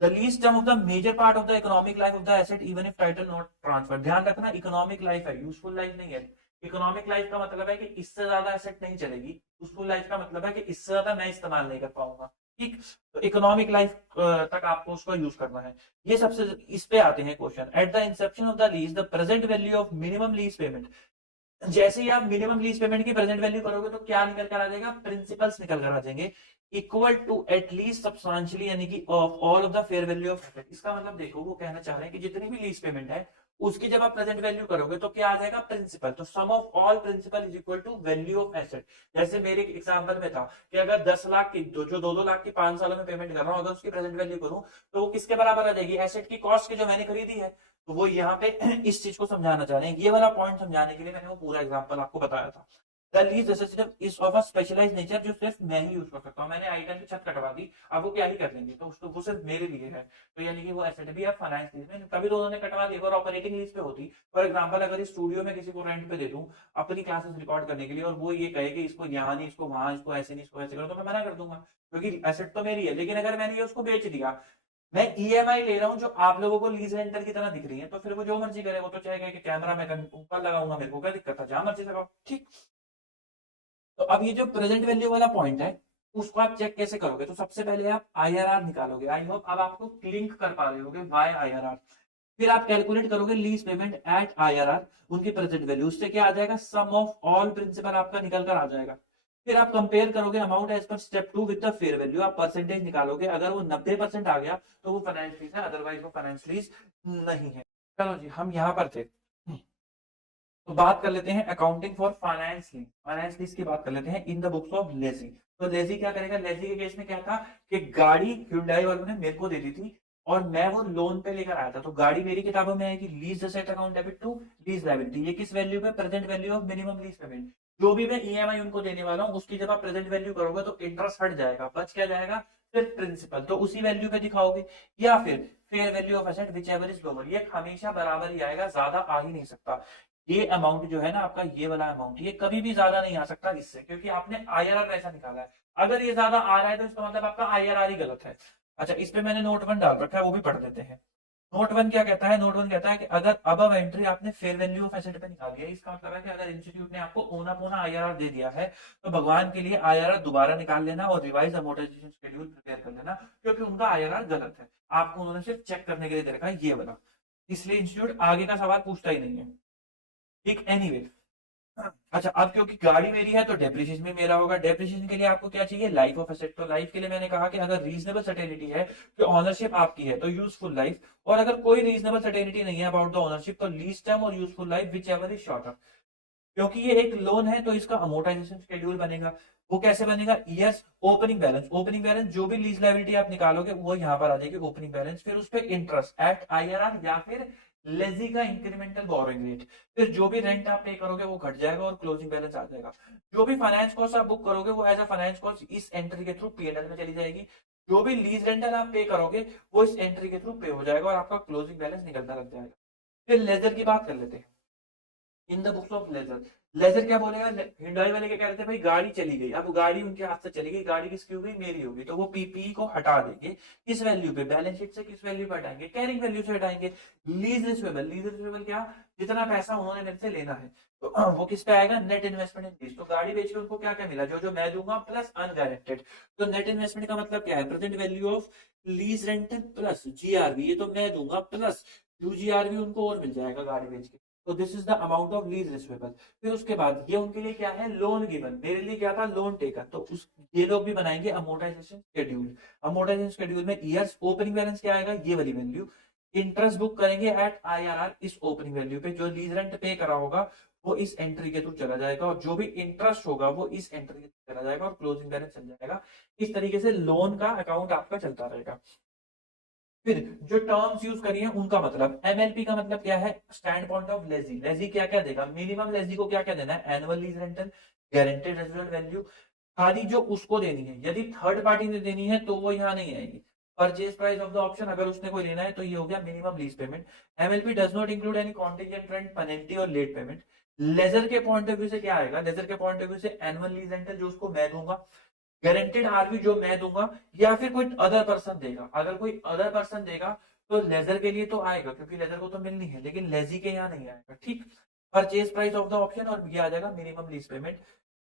The lease term of the major part of the economic life of the asset even if title not transferred। ध्यान रखना इकोनॉमिक लाइफ है, यूजफुल लाइफ नहीं है। इकोनॉमिक लाइफ का मतलब है कि इससे ज्यादा एसेट नहीं चलेगी, यूजफुल लाइफ का मतलब है कि इससे ज्यादा मैं इस्तेमाल नहीं कर पाऊंगा। ठीक, तो इकोनॉमिक लाइफ तक आपको उसको यूज करना है। ये सबसे इस पे आते हैं question. At the Inception of the lease the present value of minimum lease payment. जैसे ही आप मिनिमम लीज पेमेंट की प्रेजेंट वैल्यू करोगे तो क्या निकल कर आ जाएगा, प्रिंसिपल्स निकल कर आ जाएंगे, इक्वल टू एटलीस्ट सब्सटेंशियली, यानी कि of all of the fair value of asset. इसका मतलब देखो वो कहना चाह रहे हैं कि जितनी भी लीज पेमेंट है उसकी जब आप प्रेजेंट वैल्यू करोगे तो क्या आ जाएगा, प्रिंसिपल। तो sum of all principal is equal to value of asset. जैसे मेरे एग्जांपल में था कि अगर 10 लाख की जो 2-2 लाख की 5 सालों में पेमेंट कर रहा हूं, अगर उसकी प्रेजेंट वैल्यू करूं तो वो किसके बराबर आ जाएगी, एसेट की कॉस्ट की जो मैंने खरीदी है। तो वो यहाँ पे इस चीज को समझाना चाह रहे हैं, ये वाला पॉइंट समझाने के लिए मैंने वो पूरा एग्जांपल आपको बताया था। The lease asset is of a specialised nature, जो सिर्फ मैं ही यूज कर सकता हूँ। मैंने आइटम की छत कटवा दी, अब वो क्या ही कर लेंगे, तो वो सिर्फ मेरे लिए है। तो यानी कि वो एसेट भी अब फाइनेंस लीज में, कभी तो उन्होंने कटवा दी और ऑपरेटिंग लीज पे होती। फॉर एग्जांपल अगर इस स्टूडियो में किसी को रेंट पे दे दूं अपनी क्लासेस रिकॉर्ड करने के लिए, और वो ये कहे कि इसको यहाँ नहीं, इसको वहां, इसको ऐसे नहीं, इसको ऐसे करो, तो मैं मना कर दूंगा क्योंकि एसेट तो मेरी है। लेकिन अगर मैंने ये उसको बेच दिया, मैं ईएमआई ले रहा हूँ जो आप लोगों को लीज रेंटल की तरह दिख रही है, तो फिर वो जो मर्जी करे, वो तो चाहेगा कि कैमरा मैं ऊपर लगाऊंगा, मेरे को क्या दिक्कत है, जहां मर्जी लगाओ, ठीक। तो अब ये जो प्रेजेंट वैल्यू वाला पॉइंट है उसको आप चेक कैसे करोगे, तो सबसे पहले आप आईआरआर निकालोगे। आई होप अब आपको लिंक कर पा रहे होगे वाई आईआरआर। फिर आप कैलकुलेट करोगे लीज पेमेंट एट आईआरआर, उनकी प्रेजेंट वैल्यू, उससे क्या आ जाएगा, सम ऑफ ऑल प्रिंसिपल आपका निकल कर आ जाएगा। फिर आप कंपेयर करोगे amount as per step 2 with the fair value, आप परसेंटेज निकालोगे, अगर वो 90% आ गया तो वो फाइनेंस लीज है, अदरवाइज वो फाइनेंस लीज नहीं है। चलो जी, हम यहाँ पर थे, तो बात कर लेते हैं accounting for finance lease. Finance lease की बात कर लेते हैं in the books of lazy. तो लेजी क्या करेगा, लेजी के केस में क्या था कि गाड़ी Hyundai वालों ने मेरे को दे दी थी और मैं वो लोन पे लेकर आया था, तो गाड़ी मेरी किताबों में आएगी lease asset account debit to lease liability. ये किस वैल्यू पे, present value of minimum lease payment. जो भी मैं ईएमआई उनको देने वाला हूँ उसकी जब आप प्रेजेंट वैल्यू करोगे तो इंटरेस्ट हट जाएगा, बच क्या जाएगा, सिर्फ प्रिंसिपल, तो उसी वैल्यू पे दिखाओगे। या फिर fair value of asset which ever is lower, ये हमेशा बराबर ही आएगा, ज्यादा आ ही नहीं सकता। ये अमाउंट जो है ना आपका, ये वाला अमाउंट, ये कभी भी ज्यादा नहीं आ सकता इससे, क्योंकि आपने आईआरआर वैसा निकाला है। अगर ये ज्यादा आ रहा है तो इसका मतलब आपका आईआरआर ही गलत है। अच्छा, इस पे मैंने नोट 1 डाल रखा है, वो भी पढ़ लेते हैं। नोट 1 क्या कहता है, नोट 1 कहता है कि अगर अबव एंट्री आपने फेयर वैल्यू ऑफ एसेट पे निकाल दिया, इसका मतलब है कि अगर इंस्टीट्यूट ने आपको ओना पोना आईआरआर दे दिया है तो भगवान के लिए आईआरआर दोबारा निकाल लेना और रिवाइज अमोर्टाइजेशन शेड्यूल प्रिपेयर कर लेना, क्योंकि उनका आईआरआर गलत है। आपको उन्होंने सिर्फ चेक करने के लिए दे रखा है ये वाला, इसलिए इंस्टीट्यूट आगे का सवाल पूछता ही नहीं है, ठीक। एनीवे, अच्छा, अब क्योंकि गाड़ी मेरी है तो डेप्रिसिएशन भी मेरा होगा। डेप्रिसिएशन के लिए आपको क्या चाहिए, लाइफ ऑफ एसेट। तो लाइफ के लिए मैंने कहा कि अगर रीजनेबल सर्टेनिटी है कि ओनरशिप आपकी है तो यूजफुल लाइफ, और अगर कोई रीजनेबल सर्टेनिटी नहीं है अबाउट द ओनरशिप तो लीज टर्म और useful life which ever is shorter. क्योंकि ये एक लोन है तो इसका अमोर्टाइजेशन शेड्यूल बनेगा। वो कैसे बनेगा, years opening balance. Opening balance जो भी लीज लायबिलिटी आप निकालोगे वो यहाँ पर आ जाएगी ओपनिंग बैलेंस, फिर उस पर इंटरेस्ट एट आईआरआर या फिर लेजी का इंक्रीमेंटल बोरोइंग रेट। फिर जो भी रेंट आप पे करोगे वो घट जाएगा और क्लोजिंग बैलेंस आ जाएगा। जो भी फाइनेंस कॉस्ट आप बुक करोगे वो एज अ फाइनेंस कॉस्ट इस एंट्री के थ्रू पीएनएल में चली जाएगी। जो भी लीज रेंटल आप पे करोगे वो इस एंट्री के थ्रू पे हो जाएगा और आपका क्लोजिंग बैलेंस निकलता लग जाएगा। फिर लेजर की बात कर लेते हैं। In the books of lessor, lessor क्या बोलेगा, हिंडाई वाले क्या कह रहे थे, भाई गाड़ी चली गई, अब गाड़ी उनके हाथ से चली गई, गाड़ी किसकी हो गई, मेरी होगी, तो वो पीपीई को हटा देंगे। किस वैल्यू पे, बैलेंस शीट से किस वैल्यू पे हटाएंगे, कैरिंग वैल्यू से हटाएंगे। लीज रिसीवेबल, लीज रिसीवेबल क्या, जितना पैसा उन्होंने मेरे से लेना है तो वो किस पे आएगा, नेट इन्वेस्टमेंट इन लीज। तो गाड़ी बेच के उनको क्या क्या मिला, जो जो मैं दूंगा प्लस अनगारंटेड। तो नेट इन्वेस्टमेंट का मतलब क्या है, present value of lease rental plus GRV, ये तो मैं दूंगा, प्लस यूजीआरवी उनको और मिल जाएगा गाड़ी बेच के। तो this is the amount of lease receivable. फिर उसके बाद ये उनके लिए क्या है, लोन गिवन, मेरे लिए क्या था, लोन टेकन। तो उस ये लोग भी बनाएंगे अमोर्टाइजेशन शेड्यूल। अमोर्टाइजेशन शेड्यूल में ईयर्स, ओपनिंग बैलेंस क्या आएगा, ये वाली वैल्यू। इंटरेस्ट बुक करेंगे एट आईआरआर इस ओपनिंग वैल्यू पे, जो लीज रेंट पे करा होगा वो इस एंट्री के थ्रू चला जाएगा और जो भी इंटरेस्ट होगा वो इस एंट्री के थ्रू चला जाएगा और क्लोजिंग बैलेंस चल जाएगा। इस तरीके से लोन का अकाउंट आपका चलता रहेगा। फिर जो टर्म्स यूज करी है उनका मतलब, एमएलपी का मतलब क्या है, stand point of lazy. Lazy क्या क्या देगा, मिनिमम लेजी को क्या क्या देना है, annual lease rental, guaranteed residual value, खाली जो उसको देनी है। यदि थर्ड पार्टी ने देनी है तो वो यहाँ नहीं आएगी। Purchase price of the option, अगर उसने कोई लेना है तो ये हो गया minimum lease payment. MLP does not include any contingent rent, penalty और लेट पेमेंट। लेजर के पॉइंट ऑफ व्यू से क्या आएगा, लेजर के पॉइंट ऑफ व्यू से एनुअल लीज रेंटल जो उसको मैं दूंगा, गारंटेड आरवी जो मैं दूंगा या फिर कोई अदर पर्सन देगा। अगर कोई अदर पर्सन देगा तो लेजर के लिए तो आएगा क्योंकि लेजर को तो मिलनी है, लेकिन लेजी के यहाँ नहीं आएगा, ठीक। Purchase price of the option और ये आ जाएगा minimum lease payment.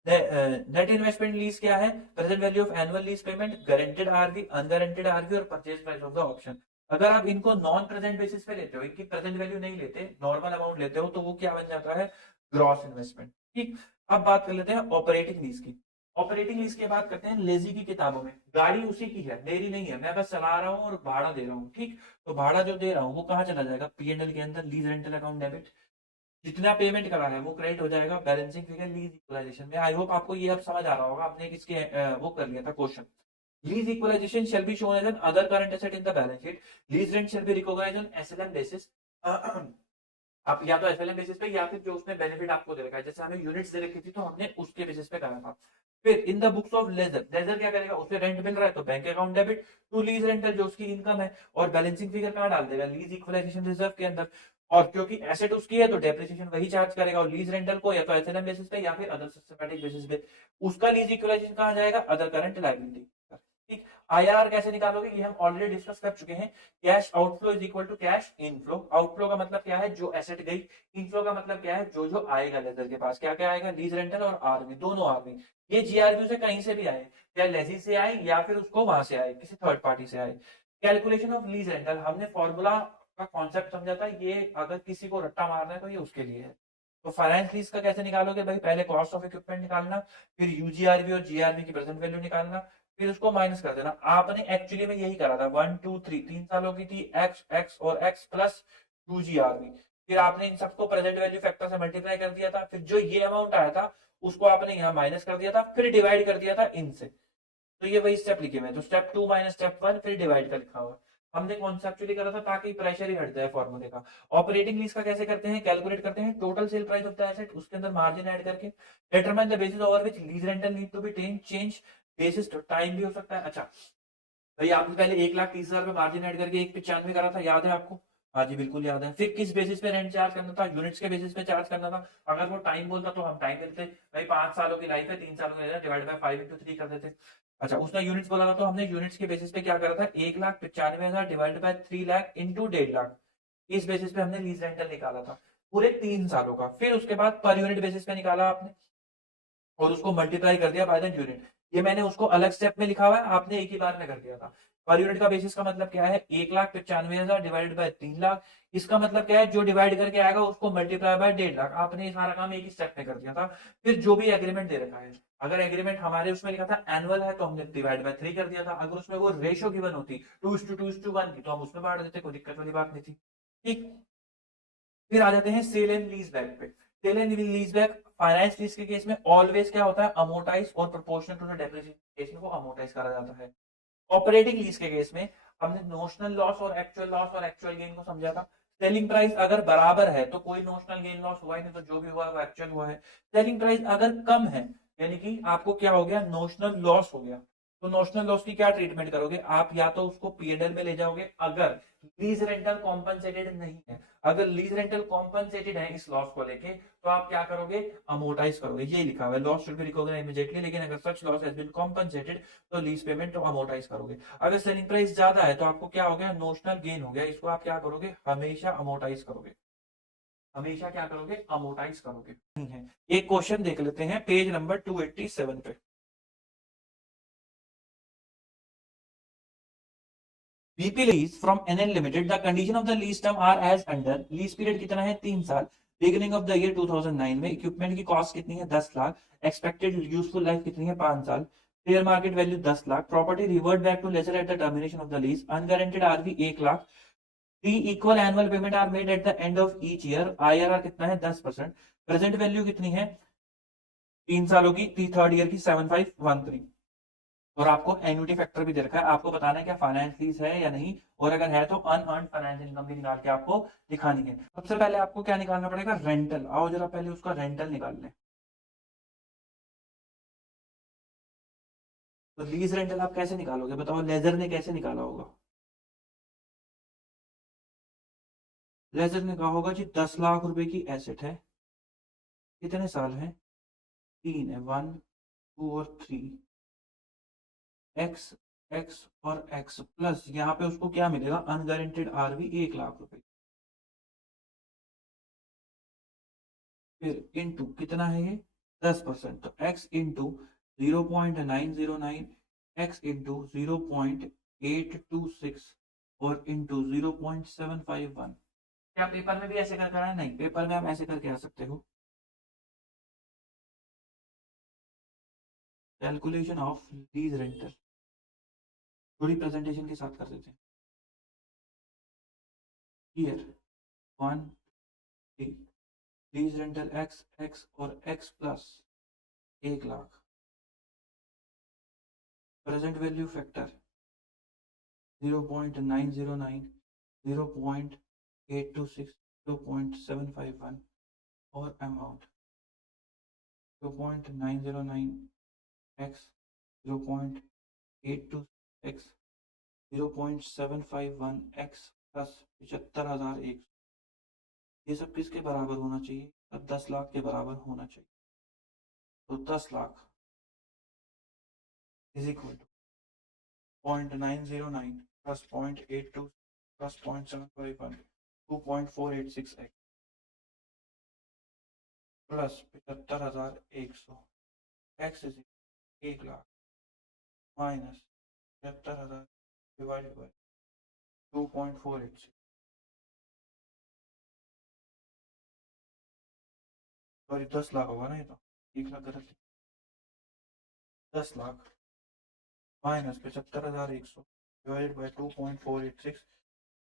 Net investment lease क्या है, present value of annual lease payment, guaranteed RV, unguaranteed RV और purchase price of the option. अगर आप इनको नॉन प्रेजेंट बेसिस पे लेते हो, इनकी प्रेजेंट वैल्यू नहीं लेते, नॉर्मल अमाउंट लेते हो, तो वो क्या बन जाता है, ग्रॉस इन्वेस्टमेंट, ठीक। अब बात कर लेते हैं ऑपरेटिंग लीज की। ऑपरेटिंग लीज की बात करते हैं लेजी की किताबों में। गाड़ी उसी की है, मेरी नहीं है, मैं बस चला रहा हूँ और भाड़ा दे रहा हूँ, ठीक। तो भाड़ा जो दे रहा हूँ वो कहाँ चला जाएगा, पीएनएल के अंदर, लीज रेंटल अकाउंट डेबिट। जितना पेमेंट करा है वो क्रेडिट हो जाएगा बैलेंसिंग फिगर लीज इक्वलाइजेशन में। आई होप आपको ये अब समझ आ रहा होगा, आपने इसके वो कर लिया था question. Lease equalisation shall be shown as an other current asset in the balance sheet. Lease rent shall be recognized on SLM basis. आप या तो एसएलएम बेसिस पे या फिर जो उसने बेनिफिट आपको दे रखा है, जैसे हमें यूनिट्स दे रखी थी तो हमने उसके बेसिस पे करा था। फिर in the books of lessor, lessor क्या करेगा, उसे रेंट मिल रहा है तो bank account debit to lease rental जो उसकी इनकम है, और बैलेंसिंग फिगर कहाँ डाल देगा, लीज इक्वलाइजेशन रिजर्व के अंदर। और क्योंकि एसेट उसकी है तो डेप्रिसिएशन वही चार्ज करेगा, और लीज रेंटल को या तो एसएलएम बेसिस पे या फिर अदर सिस्टमैटिक बेसिस पे। उसका लीज इक्वलाइजेशन कहाँ जाएगा, अदर करंट लायबिलिटी। ठीक। आईआरआर कैसे निकालोगे, ये हम ऑलरेडी डिस्कस कर चुके हैं। Cash outflow is equal to cash inflow. Outflow का मतलब क्या है, जो एसेट गई। इनफ्लो का मतलब क्या है, जो जो आएगा लेजर के पास। क्या क्या आएगा, लीज रेंटल और आरवी, दोनों आरवी। ये जीआरवी से कहीं से भी आए, या लेजी से आए या फिर उसको वहां से आए, किसी थर्ड पार्टी से आए। कैलकुलेशन ऑफ लीज रेंटल, हमने फॉर्मूला का कॉन्सेप्ट समझा था, ये अगर किसी को रट्टा मारना है तो ये उसके लिए है। तो फाइनेंस लीज का कैसे निकालोगे भाई, पहले कॉस्ट ऑफ इक्विपमेंट निकालना, फिर यूजीआरवी और जीआरवी की प्रेजेंट वैल्यू निकालना, फिर उसको माइनस कर देना। आपने एक्चुअली में यही करा था, 1 2 3 3 सालों की थी, एक्स एक्स और एक्स प्लस 2GRV। फिर आपने इन सबको प्रेजेंट वैल्यू फैक्टर से मल्टीप्लाई कर दिया था, फिर जो ये अमाउंट आया था उसको आपने यहाँ माइनस कर दिया था, फिर डिवाइड कर दिया था इनसे। तो ये वही स्टेप लिखे हुए, तो स्टेप 2 माइनस स्टेप 1 फिर डिवाइड का लिखा हुआ। हमने कॉन्सेप्चुअली करा था ताकि प्रेशर ही हट जाए फॉर्मूले का। ऑपरेटिंग लीज का कैसे करते हैं, कैलकुलेट करते हैं total sale price of the asset, उसके अंदर मार्जिन ऐड करके। Determine the basis over which lease rental need to be change, basis time भी हो सकता है। अच्छा भाई, आपने पहले 1,30,000 पे मार्जिन ऐड करके 1,95 करा था, याद है आपको। हाँ जी बिल्कुल याद है। फिर किस बेसिस पे रेंट चार्ज करना था, यूनिट्स के बेसिस पे चार्ज करना था। अगर वो टाइम बोलता तो हम टाइम देते, भाई 5 सालों की लाइफ है, 3 सालों की डिवाइड बाय 5 × 3 कर देते। अच्छा, उसने यूनिट्स बोला था तो हमने यूनिट्स के बेसिस पे क्या करा था, 1,95,000 divide by 3 lakh into 1.5 lakh. इस बेसिस पे हमने लीज रेंटल निकाला था पूरे 3 सालों का। फिर उसके बाद पर यूनिट बेसिस पे निकाला आपने, और उसको मल्टीप्लाई कर दिया बाय द यूनिट। ये मैंने उसको अलग स्टेप में लिखा हुआ है, आपने एक ही बार में कर दिया था। पर यूनिट का बेसिस का मतलब क्या है, 1,95,000 डिवाइडेड बाय 3 लाख। इसका मतलब क्या है, जो डिवाइड करके आएगा उसको मल्टीप्लाई बाय 1.5 लाख। आपने ये सारा काम एक ही स्टेप में कर दिया था। फिर जो भी एग्रीमेंट दे रखा है, अगर एग्रीमेंट हमारे उसमें लिखा था एनुअल है तो हमने डिवाइड बाय 3 कर दिया था। अगर उसमें वो रेशियो गिवन होती 2:2:1 की तो हम उसमें बांट देते, कोई दिक्कत वाली बात नहीं थी। ठीक। फिर आ जाते हैं सेल एंड लीज बैक पे। Sale and lease back finance lease के केस में ऑलवेज क्या होता है, अमोर्टाइज और प्रोपोर्शनल टू द डेप्रिसिएशन को अमोर्टाइज करा जाता है। ऑपरेटिंग लीज के केस में हमने नोशनल लॉस और एक्चुअल गेन को समझा था। सेलिंग प्राइस अगर बराबर है तो कोई नोशनल गेन लॉस हुआ ही नहीं, तो जो भी हुआ वो एक्चुअल हुआ है। सेलिंग प्राइस अगर कम है यानी कि आपको क्या हो गया, नोशनल लॉस हो गया, तो नोशनल लॉस की क्या ट्रीटमेंट करोगे आप, या तो उसको पीएनएल में ले जाओगे अगर लीज रेंटल कॉम्पनसेटेड नहीं है। अगर लीज रेंटल कॉम्पनसेटेड है इस लॉस को लेके तो आप क्या करोगे, अमोर्टाइज करोगे। ये लिखा हुआ है, loss should be recognised immediately, लेकिन अगर such loss has been compensated तो लीज पेमेंट तो अमोर्टाइज करोगे। अगर सेलिंग प्राइस ज्यादा है तो आपको क्या हो गया, नोशनल गेन हो गया, इसको आप क्या करोगे, हमेशा अमोर्टाइज करोगे। हमेशा क्या करोगे, अमोर्टाइज करोगे। एक क्वेश्चन देख लेते हैं पेज नंबर 287 पे। VP lease from NL Limited, the condition of the lease term are as under। Lease period कितना है, 3 साल। बिगिनिंग ऑफ द ईयर 2009 में इक्विपमेंट की कॉस्ट कितनी है, 10 लाख। एक्सपेक्टेड यूजफुल लाइफ कितनी है, 5 साल। Fair market value 10 lakh. Property revert back to lessor at the termination of the lease. Unguaranteed RV 1 lakh. 3 equal annual payment are made at the end of each year. IRR कितना है, 10%। Present value कितनी है, 3 सालों की, third year की 7513। और आपको annuity factor भी दे रखा है, आपको बताना है क्या फाइनेंस लीज है या नहीं, और अगर है तो अनअर्न्ड फाइनेंस इनकम भी निकाल के आपको दिखानी है। सबसे पहले आपको क्या निकालना पड़ेगा, रेंटल। आओ जरा पहले उसका रेंटल निकाल लें। तो लीज रेंटल आप कैसे निकालोगे बताओ, लेजर ने कैसे निकाला होगा। लेजर ने कहा होगा जी 10 लाख रुपए की एसेट है, कितने साल है, 3 है, 1 2 और 3, एक्स एक्स और एक्स प्लस यहाँ पे उसको क्या मिलेगा, अनगारंटेड आरवी 1 लाख रुपए। फिर इंटू कितना है ये, 10%, तो x इंटू 0.909, x इंटू 0.826 और इंटू 0.751। क्या पेपर में भी ऐसे कर कर आए, नहीं पेपर में आप ऐसे करके आ सकते हो। कैलकुलेशन ऑफ लीज रेंटल थोड़ी प्रेजेंटेशन के साथ कर देते हैं। हियर 1 लीज रेंटल x और x plus 1 lakh, present value factor 0.909, 0.826, 0.751 और amount 0.909 x, 0.826x, 0.751 x plus 75,100। ये सब किसके बराबर होना चाहिए? अब 10 लाख के बराबर होना चाहिए। तो 10 lakh is equal to 0.909 plus 0.82 plus 0.751 2.486x plus 75,100 x is 1 lakh minus 75,000 divided by 2.486। Sorry 10 lakh होगा ना, ये तो 1 लाख गलत है। 10 लाख माइनस 75,100 डिवाइडेड बाय 2.486,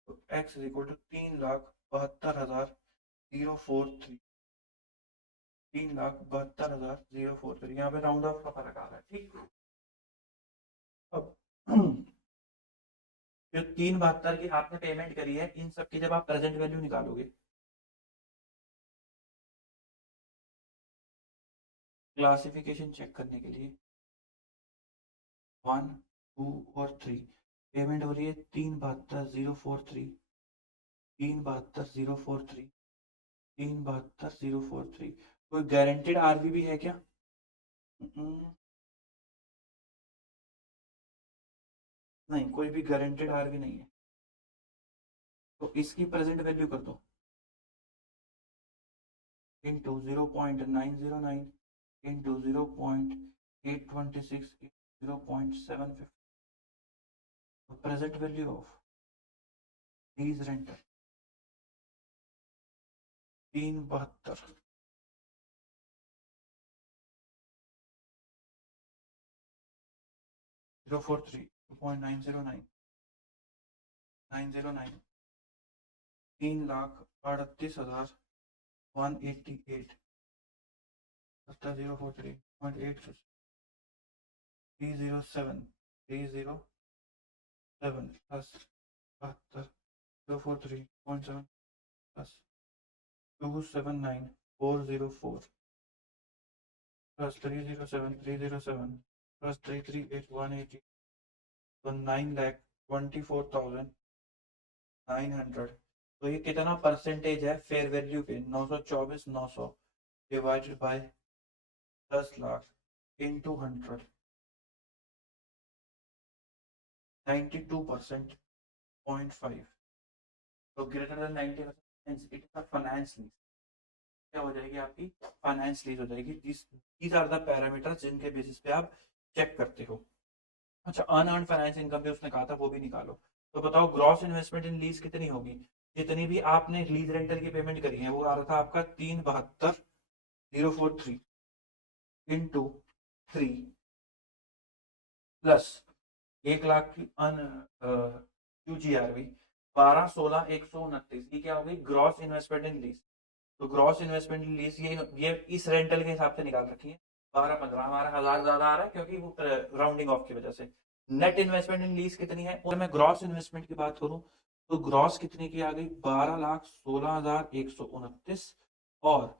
तो x इज इक्वल टू 3,72,043, 3,72,043। यहाँ पे राउंड ऑफ का फर्क आ रहा है, ठीक। अब जो 3,72 की आपने पेमेंट करी है, इन सब की जब आप प्रेजेंट वैल्यू निकालोगे, क्लासिफिकेशन चेक करने के लिए 1, 2 और 3 पेमेंट हो रही है 3,72,043, 3,72,043, 3,72,043। कोई गारंटेड आरवी भी है क्या? नहीं, कोई भी गारंटेड आरवी नहीं है। तो इसकी प्रेजेंट वैल्यू कर दो into 0.909 into 0.826 0.750। Present value of lease rental 3,72 043 2.909 909 3,38,188 043 0.8 307 307 plus 043 0.7 plus 279,404 plus 307 plus 338,180, तो 9,24,900। तो ये कितना परसेंटेज है फेयर वैल्यू पे? 924,900 डिवाइडेड बाय 10 लाख इंटू 100, 92% 0.5। तो greater than 90%, it is a finance lease. क्या हो जाएगी आपकी? फाइनेंस लीज हो जाएगी। दीज आर द पैरामीटर्स जिनके बेसिस पे आप चेक करते हो। अच्छा, अनअर्न्ड फाइनेंस इनकम भी उसने कहा था, वो भी निकालो। तो बताओ ग्रॉस इन्वेस्टमेंट इन लीज कितनी होगी? जितनी भी आपने लीज रेंटल की पेमेंट करी है वो आ रहा था आपका 3,72,043 इंटू 3 प्लस 1 लाख की QGRV 12,16,129। ये क्या होगी? ग्रॉस इन्वेस्टमेंट इन लीज। तो ग्रॉस इन्वेस्टमेंट इन लीज ये इस रेंटल के हिसाब से निकाल रखी है। 12-15 हमारा 1,000 ज्यादा आ रहा है क्योंकि वो राउंडिंग ऑफ की वजह से। नेट इन्वेस्टमेंट इन लीज कितनी है? और मैं ग्रॉस इन्वेस्टमेंट की बात करूं तो ग्रॉस कितने की आ गई? 12,16,129 और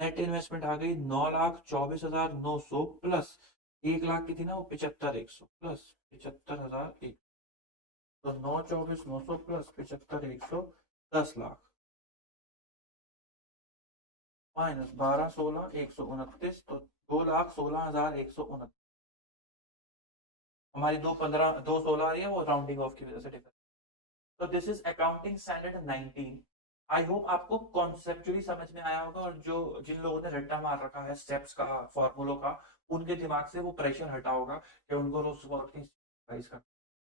नेट इन्वेस्टमेंट आ गई 9,24,900 प्लस 1 लाख की थी ना वो 75,100 प्लस 75,001। तो 9,24,900 प्लस 75,100 10 लाख माइनस 12,16,129, तो 2,16,129। हमारी 2,16 आ रही है, वो राउंडिंग ऑफ की वजह से डिफरेंस। तो this is accounting standard 19। I hope आपको कॉन्सेप्चुअली समझ में आया होगा, और जो जिन लोगों ने रट्टा मार रखा है स्टेप्स का, फॉर्मूलों का, उनके दिमाग से वो प्रेशर हटा होगा कि उनको रोज सुबह उठ के रिवाइज करना।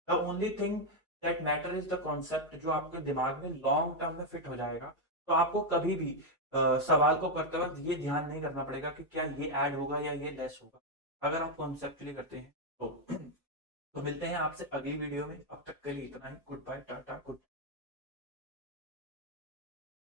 The only thing that matter is the concept, जो आपके दिमाग में लॉन्ग टर्म में फिट हो जाएगा। तो आपको कभी भी सवाल को करते वक्त ये ध्यान नहीं करना पड़ेगा कि क्या ये ऐड होगा या ये लेस होगा। अगर आप कॉन्सेप्चुअली करते हैं तो तो मिलते हैं आपसे अगली वीडियो में। अब तक के लिए इतना ही। Good bye, tata, good.